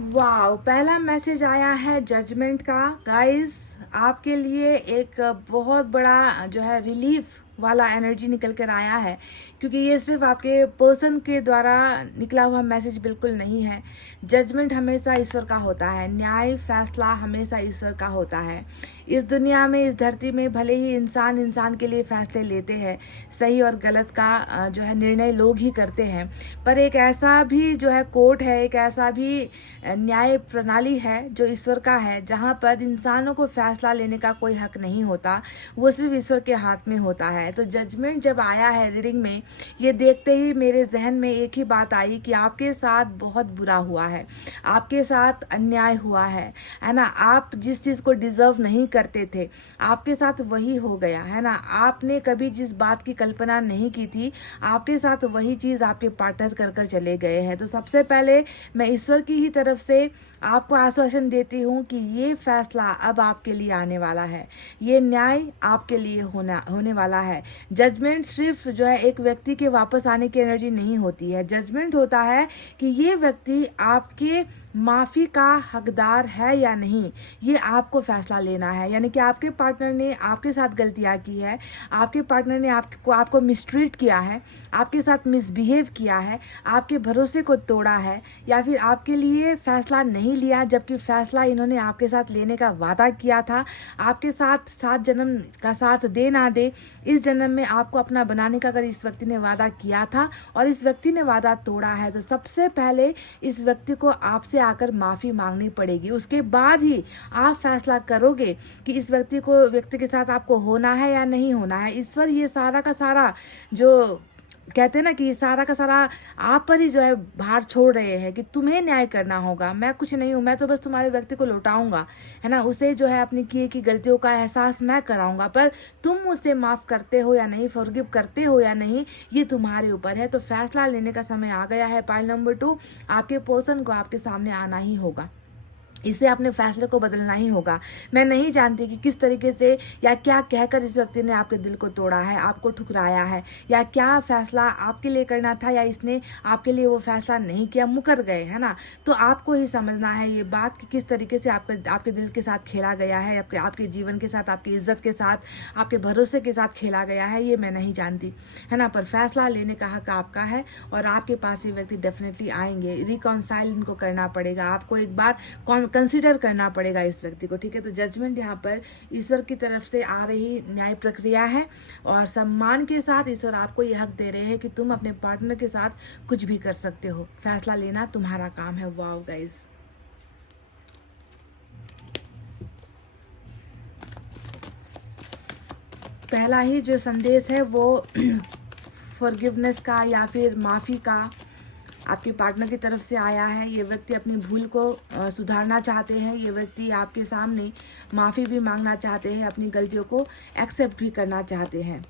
वाओ, पहला मैसेज आया है जजमेंट का। गाइस आपके लिए एक बहुत बड़ा जो है रिलीफ वाला एनर्जी निकल कर आया है, क्योंकि ये सिर्फ आपके पर्सन के द्वारा निकला हुआ मैसेज बिल्कुल नहीं है। जजमेंट हमेशा ईश्वर का होता है, न्याय फैसला हमेशा ईश्वर का होता है। इस दुनिया में, इस धरती में भले ही इंसान के लिए फैसले लेते हैं, सही और गलत का जो है निर्णय लोग ही करते हैं, पर एक ऐसा भी जो है कोर्ट है, एक ऐसा भी न्याय प्रणाली है जो ईश्वर का है, जहाँ पर इंसानों को फैसला लेने का कोई हक नहीं होता, वो सिर्फ ईश्वर के हाथ में होता है। तो जजमेंट जब आया है रीडिंग में, ये देखते ही मेरे जहन में एक ही बात आई कि आपके साथ बहुत बुरा हुआ है, आपके साथ अन्याय हुआ है ना। आप जिस चीज़ को डिजर्व नहीं करते थे आपके साथ वही हो गया, है ना। आपने कभी जिस बात की कल्पना नहीं की थी आपके साथ वही चीज़ आपके पार्टनर कर चले गए हैं। तो सबसे पहले मैं ईश्वर की ही तरफ से आपको आश्वासन देती हूँ कि ये फैसला अब आपके लिए आने वाला है, ये न्याय आपके लिए होने वाला है। जजमेंट सिर्फ जो है एक व्यक्ति के वापस आने की एनर्जी नहीं होती है। जजमेंट होता है कि ये व्यक्ति आपके माफ़ी का हकदार है या नहीं, ये आपको फैसला लेना है। यानी कि आपके पार्टनर ने आपके साथ गलतियाँ की है, आपके पार्टनर ने आपको मिसट्रीट किया है, आपके साथ मिसबिहेव किया है, आपके भरोसे को तोड़ा है, या फिर आपके लिए फैसला नहीं लिया जबकि फैसला इन्होंने आपके साथ लेने का वादा किया था। आपके साथ 7 जन्म का साथ दे ना दे, इस जन्म में आपको अपना बनाने का अगर इस व्यक्ति ने वादा किया था और इस व्यक्ति ने वादा तोड़ा है, तो सबसे पहले इस व्यक्ति को आपसे आकर माफ़ी मांगनी पड़ेगी। उसके बाद ही आप फैसला करोगे कि इस व्यक्ति के साथ आपको होना है या नहीं होना है। ईश्वर ये सारा का सारा जो कहते हैं ना कि सारा का सारा आप पर ही जो है भार छोड़ रहे हैं कि तुम्हें न्याय करना होगा, मैं कुछ नहीं हूँ, मैं तो बस तुम्हारे व्यक्ति को लौटाऊंगा, है ना, उसे जो है अपनी किए की गलतियों का एहसास मैं कराऊंगा, पर तुम उसे माफ करते हो या नहीं, फॉरगिव करते हो या नहीं, ये तुम्हारे ऊपर है। तो फैसला लेने का समय आ गया है। पाइल नंबर 2, आपके पर्सन को आपके सामने आना ही होगा, इसे अपने फैसले को बदलना ही होगा। मैं नहीं जानती कि किस तरीके से या क्या कहकर इस व्यक्ति ने आपके दिल को तोड़ा है, आपको ठुकराया है, या क्या फैसला आपके लिए करना था या इसने आपके लिए वो फैसला नहीं किया, मुकर गए, है ना। तो आपको ही समझना है ये बात कि किस तरीके से आपके दिल के साथ खेला गया है, आपके जीवन के साथ, आपकी इज्जत के साथ, आपके भरोसे के साथ खेला गया है, ये मैं नहीं जानती, है ना। पर फैसला लेने का हक आपका है और आपके पास ये व्यक्ति डेफिनेटली आएंगे। रिकॉन्साइल इनको करना पड़ेगा, आपको एक बार कंसीडर करना पड़ेगा इस व्यक्ति को, ठीक है। तो जजमेंट यहाँ पर ईश्वर की तरफ से आ रही न्याय प्रक्रिया है और सम्मान के साथ ईश्वर आपको ये हक दे रहे हैं कि तुम अपने पार्टनर के साथ कुछ भी कर सकते हो, फैसला लेना तुम्हारा काम है। वाओ गाइस, पहला ही जो संदेश है वो फॉरगिवनेस का या फिर माफ़ी का आपके पार्टनर की तरफ से आया है। ये व्यक्ति अपनी भूल को सुधारना चाहते हैं, ये व्यक्ति आपके सामने माफ़ी भी मांगना चाहते हैं, अपनी गलतियों को एक्सेप्ट भी करना चाहते हैं।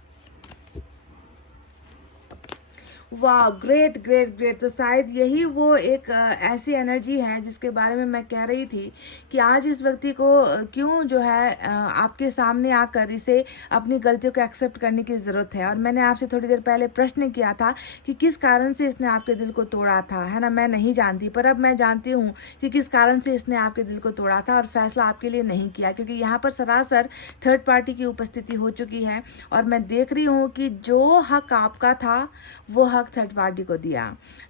वाह, ग्रेट ग्रेट ग्रेट। तो शायद यही वो एक ऐसी एनर्जी है जिसके बारे में मैं कह रही थी कि आज इस व्यक्ति को क्यों जो है आपके सामने आकर इसे अपनी गलतियों को एक्सेप्ट करने की ज़रूरत है। और मैंने आपसे थोड़ी देर पहले प्रश्न किया था कि किस कारण से इसने आपके दिल को तोड़ा था, है ना। मैं नहीं जानती, पर अब मैं जानती हूँ कि किस कारण से इसने आपके दिल को तोड़ा था और फैसला आपके लिए नहीं किया, क्योंकि यहाँ पर सरासर थर्ड पार्टी की उपस्थिति हो चुकी है। और मैं देख रही हूँ कि जो हक आपका था वो हक थर्ड पार्टी को दिया,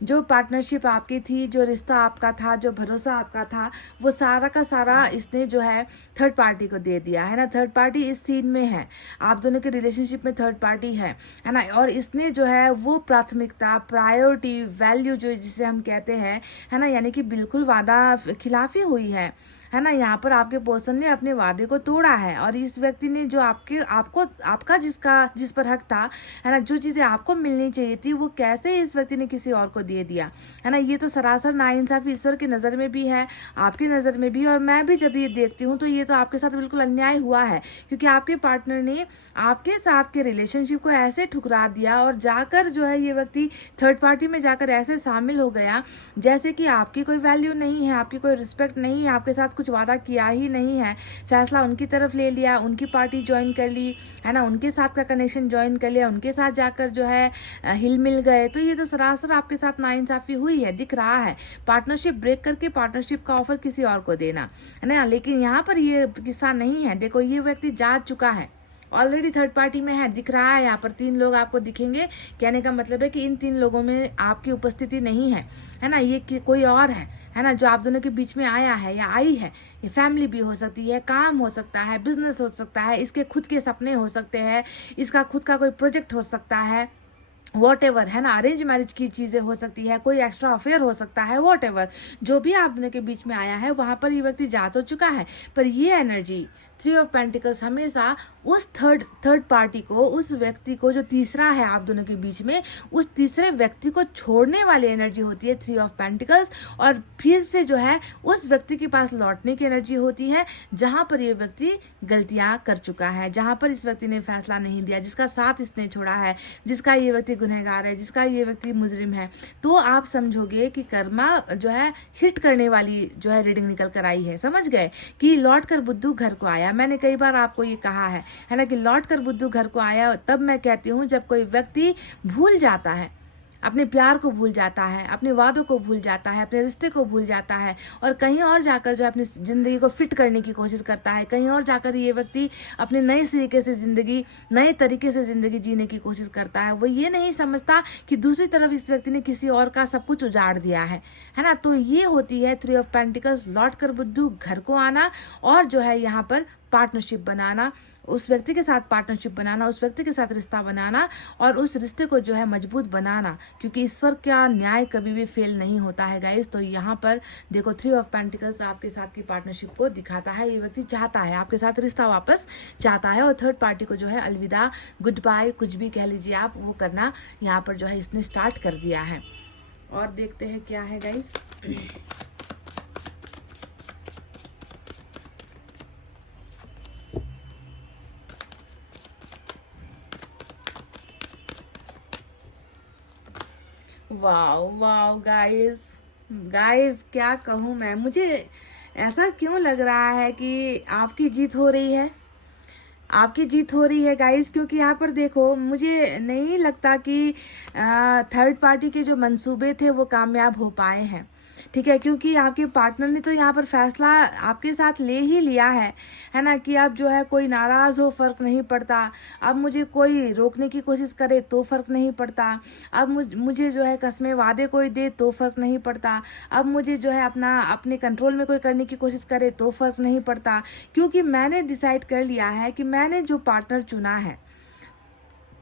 जो पार्टनरशिप आपकी थी, जो रिश्ता आपका था, जो भरोसा आपका था, वो सारा का सारा इसने जो है थर्ड पार्टी को दे दिया, है ना। थर्ड पार्टी इस सीन में है, आप दोनों के रिलेशनशिप में थर्ड पार्टी है ना। और इसने जो है वो प्राथमिकता, प्रायोरिटी, वैल्यू जो जिसे हम कहते हैं, है ना, यानी कि बिल्कुल वादा खिलाफी हुई है ना। यहाँ पर आपके पर्सन ने अपने वादे को तोड़ा है और इस व्यक्ति ने जो आपका जिस पर हक था, है ना, जो चीजें आपको मिलनी चाहिए थी, वो कैसे इस व्यक्ति ने किसी और को दे दिया, है ना। ये तो सरासर नाइंसाफी ईश्वर की नज़र में भी है, आपकी नज़र में भी। और मैं भी जब ये देखती हूँ तो ये तो आपके साथ बिल्कुल अन्याय हुआ है, क्योंकि आपके पार्टनर ने आपके साथ के रिलेशनशिप को ऐसे ठुकरा दिया और जाकर जो है ये व्यक्ति थर्ड पार्टी में जाकर ऐसे शामिल हो गया जैसे कि आपकी कोई वैल्यू नहीं है, आपकी कोई रिस्पेक्ट नहीं है, आपके साथ कुछ वादा किया ही नहीं है, फैसला उनकी तरफ ले लिया, उनकी पार्टी ज्वाइन कर ली, है ना, उनके साथ का कनेक्शन ज्वाइन कर लिया, उनके साथ जाकर जो है हिल मिल गए। तो ये तो सरासर आपके साथ नाइंसाफी हुई है, दिख रहा है। पार्टनरशिप ब्रेक करके पार्टनरशिप का ऑफर किसी और को देना, है ना। लेकिन यहाँ पर ये किस्सा नहीं है। देखो, ये व्यक्ति जा चुका है, ऑलरेडी थर्ड पार्टी में है, दिख रहा है। यहाँ पर 3 लोग आपको दिखेंगे, कहने का मतलब है कि इन 3 लोगों में आपकी उपस्थिति नहीं है ना। ये कोई और है ना, जो आप दोनों के बीच में आया है या आई है। ये फैमिली भी हो सकती है, काम हो सकता है, बिजनेस हो सकता है, इसके खुद के सपने हो सकते हैं, इसका खुद का कोई प्रोजेक्ट हो सकता है, वॉट है ना, अरेंज मैरिज की चीज़ें हो सकती है, कोई एक्स्ट्रा अफेयर हो सकता है, वॉट जो भी आप दोनों के बीच में आया है, वहां पर ये व्यक्ति जा तो चुका है। पर ये एनर्जी 3 ऑफ पेंटिकल्स हमेशा उस थर्ड पार्टी को, उस व्यक्ति को जो तीसरा है आप दोनों के बीच में, उस तीसरे व्यक्ति को छोड़ने वाली एनर्जी होती है 3 ऑफ पेंटिकल्स। और फिर से जो है उस व्यक्ति के पास लौटने की एनर्जी होती है जहां पर ये व्यक्ति गलतियां कर चुका है, जहां पर इस व्यक्ति ने फैसला नहीं दिया, जिसका साथ इसने छोड़ा है, जिसका ये व्यक्ति गुनहगार है, जिसका ये व्यक्ति मुजरिम है। तो आप समझोगे कि कर्मा जो है हिट करने वाली जो है रीडिंग निकल कर आई है। समझ गए कि लौट कर बुद्धू घर को आया। मैंने कई बार आपको ये कहा है ना, कि लौट कर बुद्धू घर को आया। तब मैं कहती हूँ जब कोई व्यक्ति भूल जाता है, अपने प्यार को भूल जाता है, अपने वादों को भूल जाता है, अपने रिश्ते को भूल जाता है और कहीं और जाकर जो अपनी ज़िंदगी को फिट करने की कोशिश करता है। कहीं और जाकर ये व्यक्ति अपने नए तरीके से ज़िंदगी जीने की कोशिश करता है। वो ये नहीं समझता कि दूसरी तरफ इस व्यक्ति ने किसी और का सब कुछ उजाड़ दिया है ना। तो ये होती है 3 ऑफ पेंटिकल्स, लौट कर बुद्धू घर को आना और जो है यहाँ पर पार्टनरशिप बनाना उस व्यक्ति के साथ पार्टनरशिप बनाना, उस व्यक्ति के साथ रिश्ता बनाना और उस रिश्ते को जो है मजबूत बनाना, क्योंकि ईश्वर का न्याय कभी भी फेल नहीं होता है गाइस। तो यहाँ पर देखो 3 ऑफ पेंटिकल्स आपके साथ की पार्टनरशिप को दिखाता है। ये व्यक्ति चाहता है आपके साथ रिश्ता वापस चाहता है और थर्ड पार्टी को जो है अलविदा, गुड बाय, कुछ भी कह लीजिए आप, वो करना यहाँ पर जो है इसने स्टार्ट कर दिया है। और देखते हैं क्या है guys. Wow wow guys, guys क्या कहूँ मैं, मुझे ऐसा क्यों लग रहा है कि आपकी जीत हो रही है, आपकी जीत हो रही है गाइस। क्योंकि यहाँ पर देखो मुझे नहीं लगता कि थर्ड पार्टी के जो मंसूबे थे वो कामयाब हो पाए हैं, ठीक है। क्योंकि आपके पार्टनर ने तो यहाँ पर फैसला आपके साथ ले ही लिया है ना, कि अब जो है कोई नाराज हो फर्क नहीं पड़ता, अब मुझे कोई रोकने की कोशिश करे तो फर्क नहीं पड़ता, अब मुझे जो है कस्में वादे कोई दे तो फर्क नहीं पड़ता, अब मुझे जो है अपने कंट्रोल में कोई करने की कोशिश करे तो फर्क नहीं पड़ता, क्योंकि मैंने डिसाइड कर लिया है कि मैंने जो पार्टनर चुना है,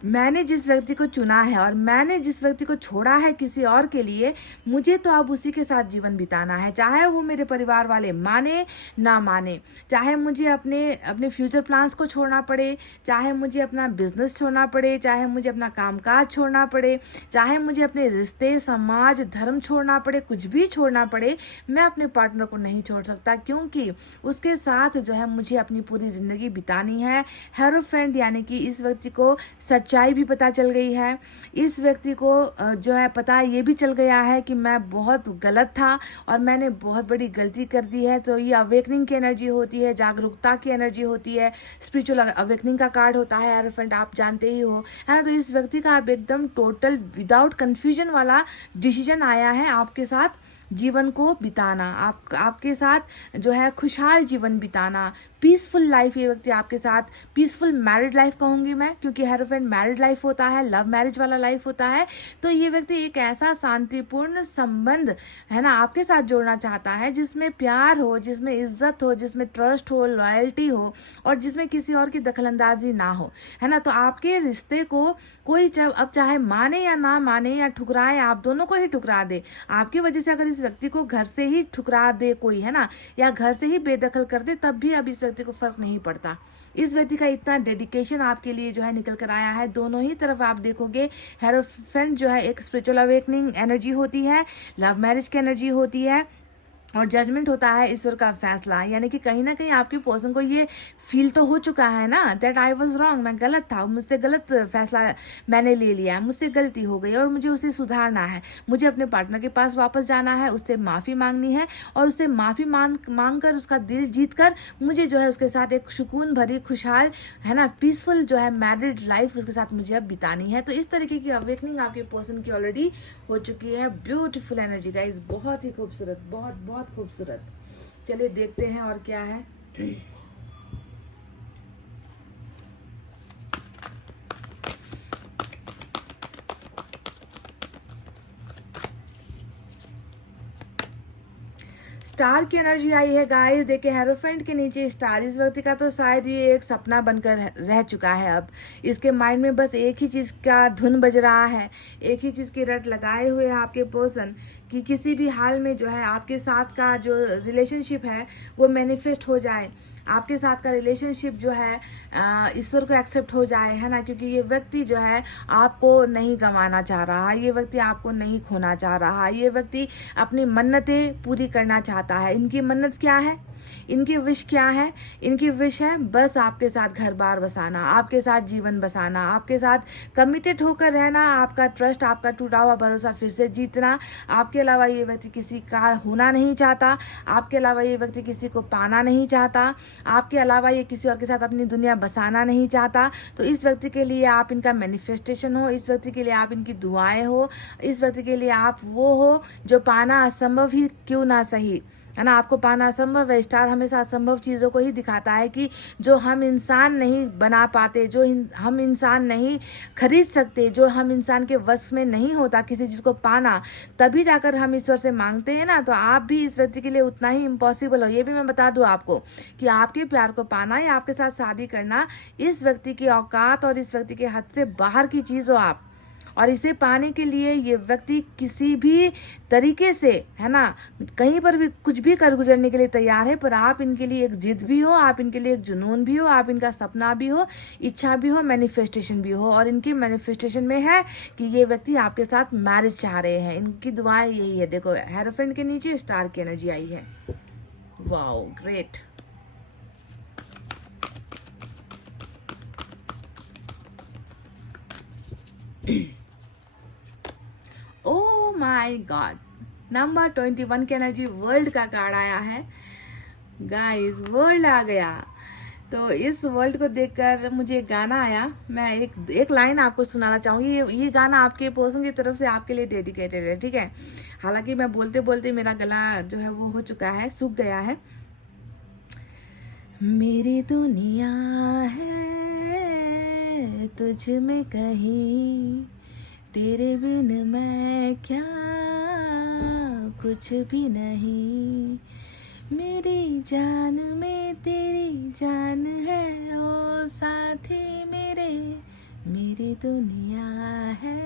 मैंने जिस व्यक्ति को चुना है और मैंने जिस व्यक्ति को छोड़ा है किसी और के लिए, मुझे तो अब उसी के साथ जीवन बिताना है, चाहे वो मेरे परिवार वाले माने ना माने, चाहे मुझे अपने फ्यूचर प्लान्स को छोड़ना पड़े, चाहे मुझे अपना बिजनेस छोड़ना पड़े, चाहे मुझे अपना कामकाज छोड़ना पड़े, चाहे मुझे अपने रिश्ते, समाज, धर्म छोड़ना पड़े, कुछ भी छोड़ना पड़े, मैं अपने पार्टनर को नहीं छोड़ सकता, क्योंकि उसके साथ जो है मुझे अपनी पूरी जिंदगी बितानी है। हेरोफेंट यानी कि इस व्यक्ति को सच्चाई भी पता चल गई है, इस व्यक्ति को जो है पता ये भी चल गया है कि मैं बहुत गलत था और मैंने बहुत बड़ी गलती कर दी है। तो ये अवेकनिंग की एनर्जी होती है, जागरूकता की एनर्जी होती है, स्पिरिचुअल अवेकनिंग का कार्ड होता है एरोफेंट, आप जानते ही हो, है ना। तो इस व्यक्ति का अब एकदम टोटल विदाउट कंफ्यूजन वाला डिसीजन आया है आपके साथ जीवन को बिताना, आपके साथ जो है खुशहाल जीवन बिताना, पीसफुल लाइफ। ये व्यक्ति आपके साथ पीसफुल मैरिड लाइफ कहूंगी मैं, क्योंकि हेरोफेंट मैरिड लाइफ होता है, लव मैरिज वाला लाइफ होता है। तो ये व्यक्ति एक ऐसा शांतिपूर्ण संबंध है ना आपके साथ जोड़ना चाहता है, जिसमें प्यार हो, जिसमें इज्जत हो, जिसमें ट्रस्ट हो, लॉयल्टी हो और जिसमें किसी और की दखलंदाजी ना हो, है ना। तो आपके रिश्ते को कोई अब चाहे माने या ना माने या ठुकराए, आप दोनों को ही ठुकरा दे, आपकी वजह से अगर इस व्यक्ति को घर से ही ठुकरा दे कोई, है ना, या घर से ही बेदखल कर दे, तब भी अब इस व्यक्ति को फर्क नहीं पड़ता। इस व्यक्ति का इतना डेडिकेशन आपके लिए जो है निकल कर आया है। दोनों ही तरफ आप देखोगे हेरोफेंट जो है एक स्पिरिचुअल अवेकनिंग एनर्जी होती है, लव मैरिज की एनर्जी होती है और जजमेंट होता है ईश्वर का फैसला। यानी कि कहीं ना कहीं आपके पर्सन को ये फील तो हो चुका है ना दैट आई वाज रॉन्ग, मैं गलत था, मुझसे गलत फैसला मैंने ले लिया है, मुझसे गलती हो गई और मुझे उसे सुधारना है, मुझे अपने पार्टनर के पास वापस जाना है, उससे माफ़ी मांगनी है और उससे माफ़ी मांग कर उसका दिल जीत कर मुझे जो है उसके साथ एक सुकून भरी खुशहाल, है ना, पीसफुल जो है मैरिड लाइफ उसके साथ मुझे अब बितानी है। तो इस तरीके की अवेकनिंग आपके पर्सन की ऑलरेडी हो चुकी है। ब्यूटीफुल एनर्जी गाइस, बहुत ही खूबसूरत, बहुत बहुत खूबसूरत। चलिए देखते हैं और क्या है। स्टार की एनर्जी आई है गाइस। देखिए हेरोफेंट के नीचे स्टार, इस व्यक्ति का तो शायद ये एक सपना बनकर रह चुका है। अब इसके माइंड में बस एक ही चीज़ का धुन बज रहा है, एक ही चीज़ की रट लगाए हुए है आपके पर्सन कि किसी भी हाल में जो है आपके साथ का जो रिलेशनशिप है वो मैनिफेस्ट हो जाए, आपके साथ का रिलेशनशिप जो है ईश्वर को एक्सेप्ट हो जाए, है ना। क्योंकि ये व्यक्ति जो है आपको नहीं गंवाना चाह रहा, ये व्यक्ति आपको नहीं खोना चाह रहा, ये व्यक्ति अपनी मन्नतें पूरी करना चाहता है। इनकी मन्नत क्या है, इनकी विश क्या है, इनकी विश है बस आपके साथ घर बार बसाना, आपके साथ जीवन बसाना, आपके साथ कमिटेड होकर रहना, आपका ट्रस्ट, आपका टूटा हुआ भरोसा फिर से जीतना। आपके अलावा ये व्यक्ति किसी का होना नहीं चाहता, आपके अलावा ये व्यक्ति किसी को पाना नहीं चाहता, आपके अलावा ये किसी और के साथ अपनी दुनिया बसाना नहीं चाहता। तो इस व्यक्ति के लिए आप इनका मैनिफेस्टेशन हो, इस व्यक्ति के लिए आप इनकी दुआएं हो, इस व्यक्ति के लिए आप वो हो जो पाना असंभव ही क्यों ना सही, है ना। आपको पाना असंभव है। स्टार हमेशा असंभव चीज़ों को ही दिखाता है कि जो हम इंसान नहीं बना पाते, जो हम इंसान नहीं खरीद सकते, जो हम इंसान के वश में नहीं होता किसी चीज़ को पाना, तभी जाकर हम ईश्वर से मांगते हैं ना। तो आप भी इस व्यक्ति के लिए उतना ही इम्पॉसिबल हो। ये भी मैं बता दूं आपको कि आपके प्यार को पाना या आपके साथ शादी करना इस व्यक्ति की औकात और इस व्यक्ति के हद से बाहर की चीज़ हो आप। और इसे पाने के लिए ये व्यक्ति किसी भी तरीके से, है ना, कहीं पर भी कुछ भी कर गुजरने के लिए तैयार है। पर आप इनके लिए एक जिद भी हो, आप इनके लिए एक जुनून भी हो, आप इनका सपना भी हो, इच्छा भी हो, मैनिफेस्टेशन भी हो। और इनकी मैनिफेस्टेशन में है कि ये व्यक्ति आपके साथ मैरिज चाह रहे हैं। इनकी दुआएं यही है। देखो हेरोफेंट के नीचे स्टार की एनर्जी आई है। Wow, great. Oh my God, number 21 की एनर्जी वर्ल्ड का कार्ड आया है गाइस। वर्ल्ड आ गया। तो इस वर्ल्ड को देखकर मुझे एक गाना आया। मैं एक लाइन आपको सुनाना चाहूँगी। ये गाना आपके पर्सन की तरफ से आपके लिए डेडिकेटेड है, ठीक है। हालांकि मैं बोलते बोलते मेरा गला जो है वो हो चुका है, सूख गया है। मेरी दुनिया है तुझ में कहीं, तेरे बिन मैं क्या कुछ भी नहीं। मेरी जान में तेरी जान है ओ साथी मेरे, मेरी दुनिया है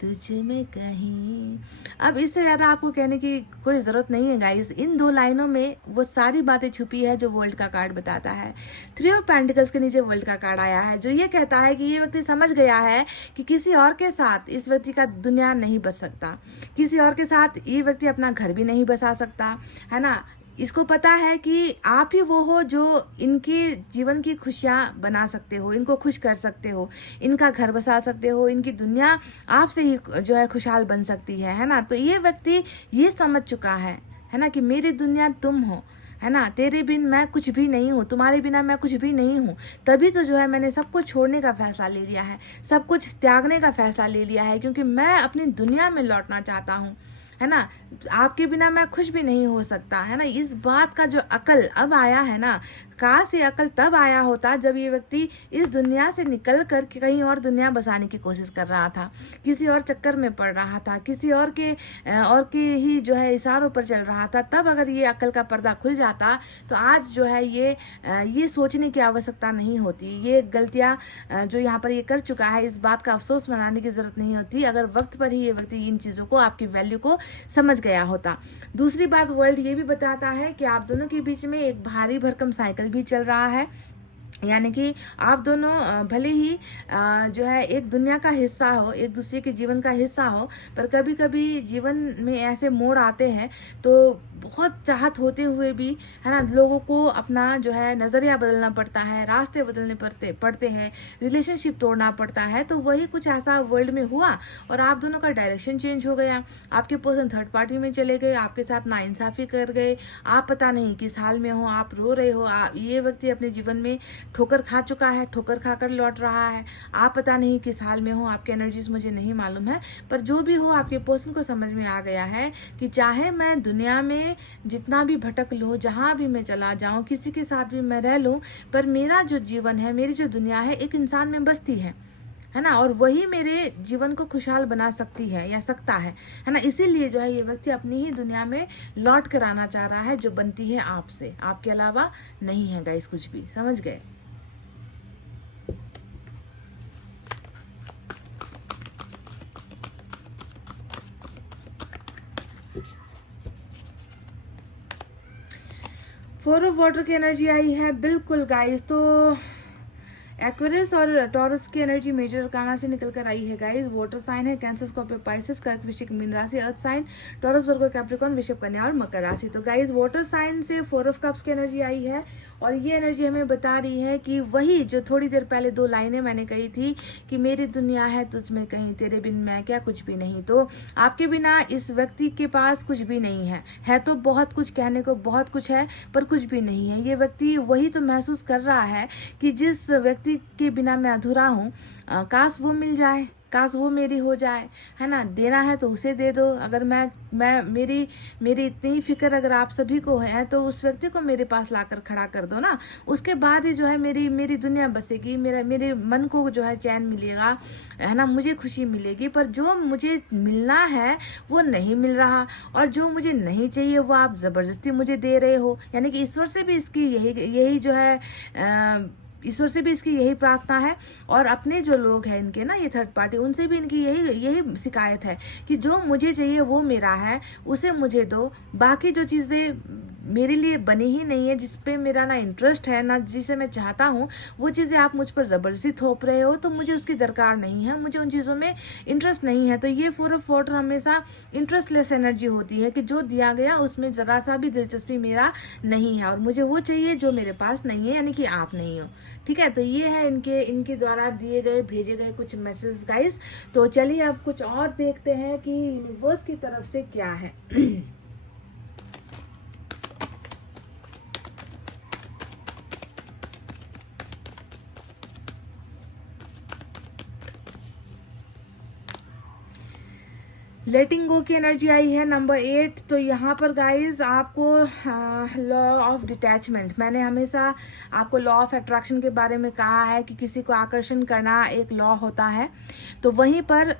तुझ में कहीं। अब इससे ज़्यादा आपको कहने की कोई ज़रूरत नहीं है गाइस। इन दो लाइनों में वो सारी बातें छुपी है जो वर्ल्ड का कार्ड बताता है। 3 ऑफ पेंटिकल्स के नीचे वर्ल्ड का कार्ड आया है, जो ये कहता है कि ये व्यक्ति समझ गया है कि किसी और के साथ इस व्यक्ति का दुनिया नहीं बस सकता। किसी और के साथ ये व्यक्ति अपना घर भी नहीं बसा सकता, है ना। इसको पता है कि आप ही वो हो जो इनके जीवन की खुशियाँ बना सकते हो, इनको खुश कर सकते हो, इनका घर बसा सकते हो, इनकी दुनिया आपसे ही जो है खुशहाल बन सकती है ना। तो ये व्यक्ति ये समझ चुका है ना, कि मेरी दुनिया तुम हो, है ना। तेरे बिन मैं कुछ भी नहीं हूँ, तुम्हारे बिना मैं कुछ भी नहीं हूँ। तभी तो जो है मैंने सब कुछ छोड़ने का फैसला ले लिया है, सब कुछ त्यागने का फैसला ले लिया है, क्योंकि मैं अपनी दुनिया में लौटना चाहता हूँ, है ना। आपके बिना मैं खुश भी नहीं हो सकता, है ना। इस बात का जो अकल अब आया है ना, काश ये अकल तब आया होता जब ये व्यक्ति इस दुनिया से निकल कर कहीं और दुनिया बसाने की कोशिश कर रहा था, किसी और चक्कर में पड़ रहा था, किसी और के ही जो है इशारों पर चल रहा था। तब अगर ये अकल का पर्दा खुल जाता तो आज जो है ये सोचने की आवश्यकता नहीं होती। ये गलतियां जो यहाँ पर ये कर चुका है, इस बात का अफसोस मनाने की जरूरत नहीं होती, अगर वक्त पर ही ये व्यक्ति इन चीज़ों को, आपकी वैल्यू को समझ गया होता। दूसरी बात, वर्ल्ड ये भी बताता है कि आप दोनों के बीच में एक भारी भरकम साइकिल भी चल रहा है। यानी कि आप दोनों भले ही जो है एक दुनिया का हिस्सा हो, एक दूसरे के जीवन का हिस्सा हो, पर कभी कभी जीवन में ऐसे मोड़ आते हैं तो बहुत चाहत होते हुए भी, है ना, लोगों को अपना जो है नज़रिया बदलना पड़ता है, रास्ते बदलने पड़ते हैं, रिलेशनशिप तोड़ना पड़ता है। तो वही कुछ ऐसा वर्ल्ड में हुआ और आप दोनों का डायरेक्शन चेंज हो गया। आपके पर्सन थर्ड पार्टी में चले गए, आपके साथ नाइंसाफ़ी कर गए, आप पता नहीं किस हाल में हो, आप रो रहे हो। ये व्यक्ति अपने जीवन में ठोकर खा चुका है, ठोकर खाकर लौट रहा है, आप पता नहीं किस हाल में हो, आपकी एनर्जीज मुझे नहीं मालूम है। पर जो भी हो, आपके पर्सन को समझ में आ गया है कि चाहे मैं दुनिया में जितना भी भटक लूँ, जहाँ भी मैं चला जाऊँ, किसी के साथ भी मैं रह लूँ, पर मेरा जो जीवन है, मेरी जो दुनिया है, एक इंसान में बसती है ना। और वही मेरे जीवन को खुशहाल बना सकती है या सकता है ना। इसीलिए जो है ये व्यक्ति अपनी ही दुनिया में लौट कर आना चाह रहा है, जो बनती है आपसे, आपके अलावा नहीं है गाइस कुछ भी। समझ गए? फोर ऑफ वाटर की एनर्जी आई है बिल्कुल गाइस। तो एक्वेरियस और टॉरस की एनर्जी मेजर अरकाना से निकल कर आई है गाइस। वाटर साइन है कैंसर, स्कॉर्पियो, पाइसेस, कर्क, वृश्चिक, मीन राशि। अर्थ साइन टॉरस, वर्गो, कैप्रिकॉर्न, वृषभ, कन्या और मकर राशि। तो गाइस वाटर साइन से 4 ऑफ कप्स की एनर्जी आई है और ये एनर्जी हमें बता रही है कि वही जो थोड़ी देर पहले 2 लाइनें मैंने कही थी कि मेरी दुनिया है तुझ में कहीं, तेरे बिन मैं क्या कुछ भी नहीं। तो आपके बिना इस व्यक्ति के पास कुछ भी नहीं है तो बहुत कुछ कहने को, बहुत कुछ है पर कुछ भी नहीं है। ये व्यक्ति वही तो महसूस कर रहा है कि जिस व्यक्ति के बिना मैं अधूरा हूँ, काश वो मिल जाए, काश वो मेरी हो जाए, है ना। देना है तो उसे दे दो। अगर मैं मेरी मेरी इतनी ही फिक्र अगर आप सभी को है तो उस व्यक्ति को मेरे पास लाकर खड़ा कर दो ना। उसके बाद ही जो है मेरी दुनिया बसेगी, मेरे मन को जो है चैन मिलेगा, है ना, मुझे खुशी मिलेगी। पर जो मुझे मिलना है वो नहीं मिल रहा, और जो मुझे नहीं चाहिए वो आप जबरदस्ती मुझे दे रहे हो। यानी कि ईश्वर से भी इसकी यही जो है ईश्वर से भी इसकी यही प्रार्थना है, और अपने जो लोग हैं इनके ना, ये थर्ड पार्टी, उनसे भी इनकी यही शिकायत है कि जो मुझे चाहिए वो मेरा है, उसे मुझे दो। बाकी जो चीज़ें मेरे लिए बनी ही नहीं है, जिस पे मेरा ना इंटरेस्ट है ना जिसे मैं चाहता हूँ, वो चीज़ें आप मुझ पर ज़बरदस्ती थोप रहे हो, तो मुझे उसकी दरकार नहीं है, मुझे उन चीज़ों में इंटरेस्ट नहीं है। तो ये 4 ऑफ वाटर हमेशा इंटरेस्टलेस एनर्जी होती है कि जो दिया गया उसमें ज़रा सा भी दिलचस्पी मेरा नहीं है, और मुझे वो चाहिए जो मेरे पास नहीं है, यानी कि आप नहीं हो। ठीक है, तो ये है इनके द्वारा दिए गए भेजे गए कुछ मैसेज गाइस। तो चलिए अब कुछ और देखते हैं कि यूनिवर्स की तरफ से क्या है। लेटिंग गो की एनर्जी आई है नंबर 8। तो यहाँ पर गाइज आपको लॉ ऑफ डिटैचमेंट, मैंने हमेशा आपको लॉ ऑफ अट्रैक्शन के बारे में कहा है कि किसी को आकर्षण करना एक लॉ होता है। तो वहीं पर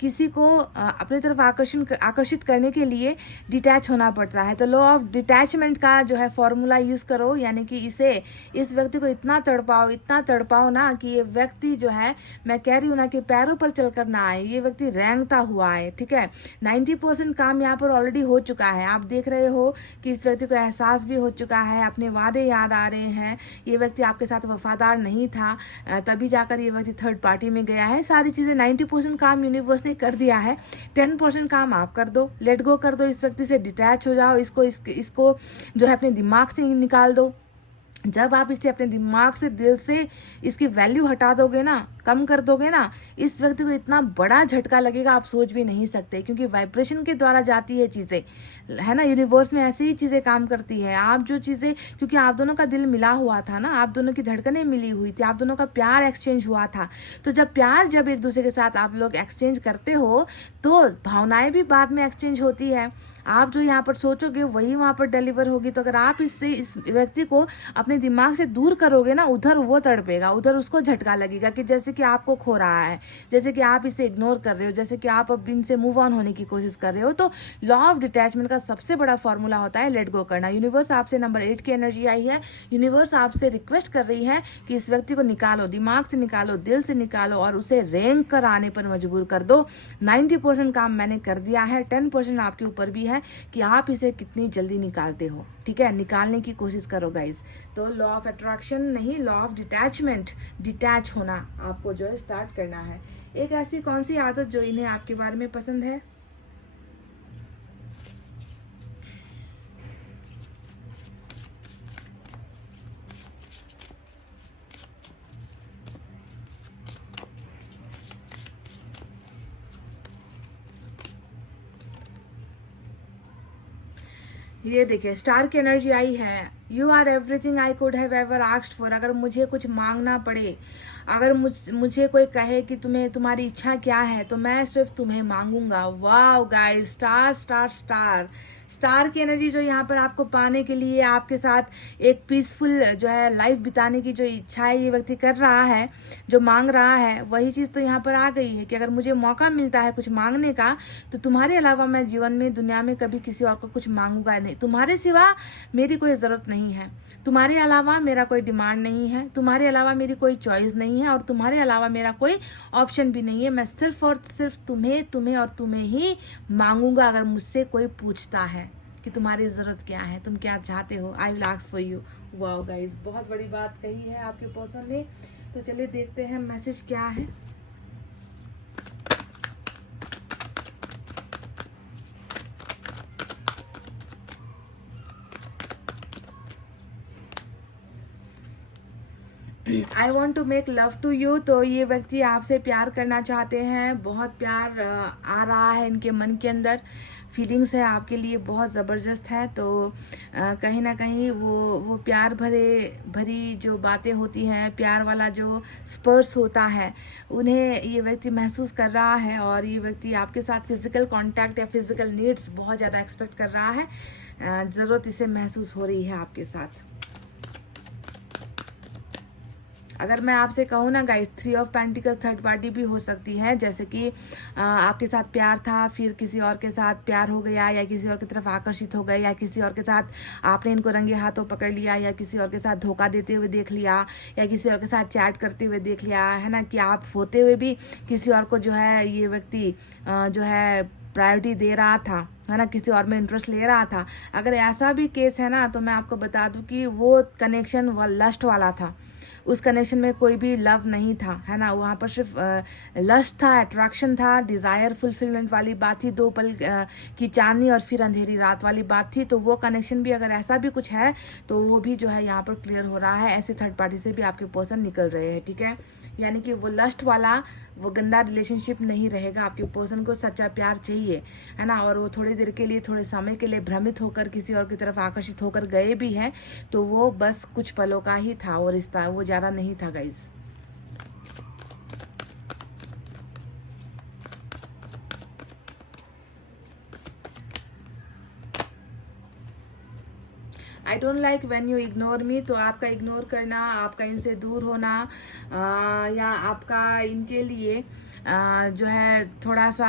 किसी को अपनी तरफ आकर्षित करने के लिए डिटैच होना पड़ता है। तो लॉ ऑफ डिटैचमेंट का जो है फॉर्मूला यूज करो, यानी कि इस व्यक्ति को इतना तड़पाओ ना कि ये व्यक्ति जो है, मैं कह रही हूँ ना कि पैरों पर चलकर ना आए, ये व्यक्ति रेंगता हुआ है। ठीक है, 90% काम यहाँ पर ऑलरेडी हो चुका है। आप देख रहे हो कि इस व्यक्ति को एहसास भी हो चुका है, अपने वादे याद आ रहे हैं, ये व्यक्ति आपके साथ वफादार नहीं था, तभी जाकर ये व्यक्ति थर्ड पार्टी में गया है। सारी चीजें 90% काम यूनिवर्स ने कर दिया है, 10% काम आप कर दो, लेट गो कर दो, इस व्यक्ति से डिटैच हो जाओ, इसको जो है अपने दिमाग से निकाल दो। जब आप इसे अपने दिमाग से, दिल से इसकी वैल्यू हटा दोगे ना, कम कर दोगे ना, इस व्यक्ति को इतना बड़ा झटका लगेगा आप सोच भी नहीं सकते, क्योंकि वाइब्रेशन के द्वारा जाती है चीजें, है ना। यूनिवर्स में ऐसी ही चीजें काम करती है। आप जो चीजें, क्योंकि आप दोनों का दिल मिला हुआ था ना, आप दोनों की धड़कनें मिली हुई थी, आप दोनों का प्यार एक्सचेंज हुआ था। तो जब एक दूसरे के साथ आप लोग एक्सचेंज करते हो तो भावनाएं भी बाद में एक्सचेंज होती है। आप जो यहाँ पर सोचोगे वही वहां पर डिलीवर होगी। तो अगर आप इस व्यक्ति को अपने दिमाग से दूर करोगे ना, उधर वो तड़पेगा, उधर उसको झटका लगेगा कि जैसे कि आपको खो रहा है, जैसे कि आप इसे इग्नोर कर रहे हो, जैसे कि आप अब इनसे मूव ऑन होने की कोशिश कर रहे हो। तो लॉ ऑफ डिटैचमेंट का सबसे बड़ा फॉर्मूला होता है लेट गो करना। यूनिवर्स आपसे नंबर 8 की एनर्जी आई है। यूनिवर्स आपसे रिक्वेस्ट कर रही है कि इस व्यक्ति को निकालो, दिमाग से निकालो, दिल से निकालो, और उसे रेंग कर आने पर मजबूर कर दो। 90% काम मैंने कर दिया है, 10% आपके ऊपर भी है कि आप इसे कितनी जल्दी निकालते हो। ठीक है, निकालने की कोशिश करो गाइज। तो लॉ ऑफ अट्रैक्शन नहीं, लॉ ऑफ डिटैचमेंट, डिटैच होना आपको जो है स्टार्ट करना है। एक ऐसी कौन सी आदत जो इन्हें आपके बारे में पसंद है? ये देखिए स्टार की एनर्जी आई है। You are everything I could have ever asked for. अगर मुझे कुछ मांगना पड़े, अगर मुझे कोई कहे कि तुम्हारी इच्छा क्या है, तो मैं सिर्फ तुम्हें मांगूंगा। Wow guys, star star star star की एनर्जी जो यहाँ पर आपको पाने के लिए, आपके साथ एक पीसफुल जो है लाइफ बिताने की जो इच्छा है ये व्यक्ति कर रहा है, जो मांग रहा है, वही चीज़ तो यहाँ पर आ गई है कि अगर मुझे मौका मिलता है कुछ मांगने का, तो तुम्हारे अलावा मैं जीवन में, दुनिया में कभी किसी और को कुछ मांगूंगा नहीं। तुम्हारे सिवा मेरी कोई ज़रूरत नहीं है, तुम्हारे अलावा मेरा कोई डिमांड नहीं है, तुम्हारे अलावा मेरी कोई चॉइस नहीं है, और तुम्हारे अलावा मेरा कोई ऑप्शन भी नहीं है। मैं सिर्फ और सिर्फ तुम्हें और तुम्हें ही मांगूंगा। अगर मुझसे कोई पूछता है कि तुम्हारी ज़रूरत क्या है, तुम क्या चाहते हो, I will ask for you. Wow guys, बहुत बड़ी बात कही है आपके पर्सन ने। तो चलिए देखते हैं मैसेज क्या है। I want to make love to you, तो ये व्यक्ति आपसे प्यार करना चाहते हैं, बहुत प्यार आ रहा है इनके मन के अंदर, फीलिंग्स है आपके लिए बहुत ज़बरदस्त है। तो कहीं ना कहीं वो प्यार भरी जो बातें होती हैं, प्यार वाला जो स्पर्श होता है, उन्हें ये व्यक्ति महसूस कर रहा है। और ये व्यक्ति आपके साथ फिजिकल कांटेक्ट या फिजिकल नीड्स बहुत ज़्यादा एक्सपेक्ट कर रहा है, ज़रूरत इसे महसूस हो रही है आपके साथ। अगर मैं आपसे कहूँ ना guys, 3 of pentacle third party भी हो सकती है, जैसे कि आपके साथ प्यार था, फिर किसी और के साथ प्यार हो गया, या किसी और की तरफ आकर्षित हो गए, या किसी और के साथ आपने इनको रंगे हाथों पकड़ लिया, या किसी और के साथ धोखा देते हुए देख लिया, या किसी और के साथ चैट करते हुए देख लिया, है ना, कि आप होते हुए भी किसी और को जो है ये व्यक्ति जो है प्रायोरिटी दे रहा था, है ना, किसी और में इंटरेस्ट ले रहा था। अगर ऐसा भी केस है ना, तो मैं आपको बता दूं कि वो कनेक्शन लस्ट वाला था, उस कनेक्शन में कोई भी लव नहीं था, है ना, वहाँ पर सिर्फ लस्ट था, अट्रैक्शन था, डिज़ायर फुलफिलमेंट वाली बात थी, 2 पल की चांदनी और फिर अंधेरी रात वाली बात थी। तो वो कनेक्शन भी अगर ऐसा भी कुछ है तो वो भी जो है यहाँ पर क्लियर हो रहा है। ऐसे थर्ड पार्टी से भी आपके पर्सन निकल रहे हैं, ठीक है, यानी कि वो लस्ट वाला वो गंदा रिलेशनशिप नहीं रहेगा। आपके पर्सन को सच्चा प्यार चाहिए, है ना, और वो थोड़ी देर के लिए, थोड़े समय के लिए भ्रमित होकर किसी और की तरफ आकर्षित होकर गए भी हैं, तो वो बस कुछ पलों का ही था वो रिश्ता, वो ज़्यादा नहीं था guys. I don't like when you ignore me, तो आपका इग्नोर करना, आपका इनसे दूर होना, या आपका इनके लिए जो है थोड़ा सा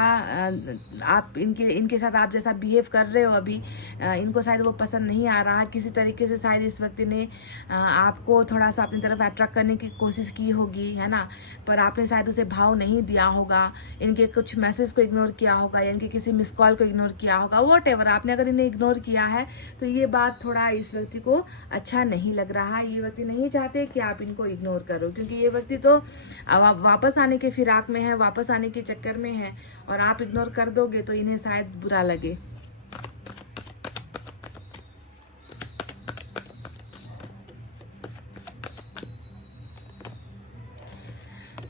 आप इनके साथ आप जैसा बिहेव कर रहे हो अभी, इनको शायद वो पसंद नहीं आ रहा। किसी तरीके से शायद इस व्यक्ति ने आपको थोड़ा सा अपनी तरफ अट्रैक्ट करने की कोशिश की होगी, है ना, पर आपने शायद उसे भाव नहीं दिया होगा, इनके कुछ मैसेज को इग्नोर किया होगा, या इनके किसी मिस कॉल को इग्नोर किया होगा, वॉटएवर आपने अगर इन्हें इग्नोर किया है तो ये बात थोड़ा इस व्यक्ति को अच्छा नहीं लग रहा। ये व्यक्ति नहीं चाहते कि आप इनको इग्नोर करो, क्योंकि ये व्यक्ति तो वापस आने के फिराक में है, वापस आने के चक्कर में है, और आप इग्नोर कर दोगे तो इन्हें शायद बुरा लगे।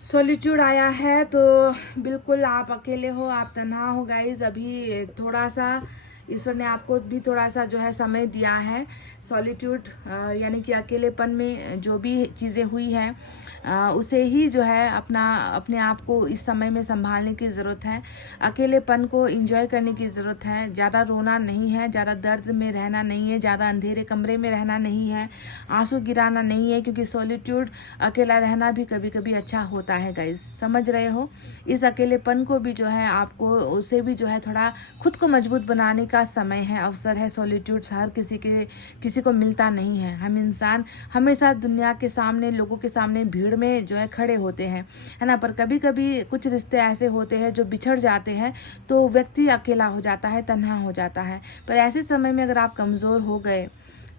सॉलिट्यूड आया है, तो बिल्कुल आप अकेले हो, आप तन्हा हो गाइज। अभी थोड़ा सा ईश्वर ने आपको भी थोड़ा सा जो है समय दिया है। सॉलिट्यूड यानी कि अकेलेपन में जो भी चीज़ें हुई हैं उसे ही जो है अपने आप को इस समय में संभालने की ज़रूरत है। अकेलेपन को एंजॉय करने की ज़रूरत है। ज़्यादा रोना नहीं है, ज़्यादा दर्द में रहना नहीं है, ज़्यादा अंधेरे कमरे में रहना नहीं है, आंसू गिराना नहीं है, क्योंकि सॉलिट्यूड अकेला रहना भी कभी कभी अच्छा होता है गाइस, समझ रहे हो। इस अकेलेपन को भी जो है आपको उसे भी जो है थोड़ा खुद को मजबूत बनाने का समय है, अवसर है। सॉलिट्यूड हर किसी को मिलता नहीं है। हम इंसान हमेशा दुनिया के सामने, लोगों के सामने भीड़ में जो है खड़े होते हैं, है ना, पर कभी कभी कुछ रिश्ते ऐसे होते हैं जो बिछड़ जाते हैं तो व्यक्ति अकेला हो जाता है, तन्हा हो जाता है। पर ऐसे समय में अगर आप कमज़ोर हो गए,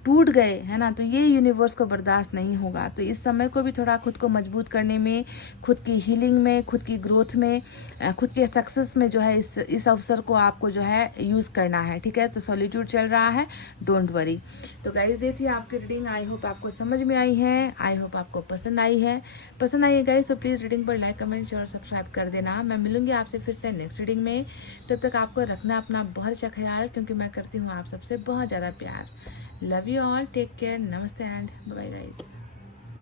टूट गए, है ना, तो ये यूनिवर्स को बर्दाश्त नहीं होगा। तो इस समय को भी थोड़ा खुद को मजबूत करने में, खुद की हीलिंग में, खुद की ग्रोथ में, खुद के सक्सेस में जो है इस अवसर को आपको जो है यूज़ करना है, ठीक है। तो सॉलिट्यूड चल रहा है, डोंट वरी। तो गाइज ये थी आपकी रीडिंग। आई होप आपको समझ में आई है, आई होप आपको पसंद आई है गाइज। तो प्लीज़ रीडिंग पर लाइक, कमेंट, शेयर और सब्सक्राइब कर देना। मैं मिलूंगी आपसे फिर से नेक्स्ट रीडिंग में। तब तक आपको रखना अपना बहुत अच्छा ख्याल, क्योंकि मैं करती हूँ आप सबसे बहुत ज़्यादा प्यार। Love you all. Take care. Namaste and bye bye guys.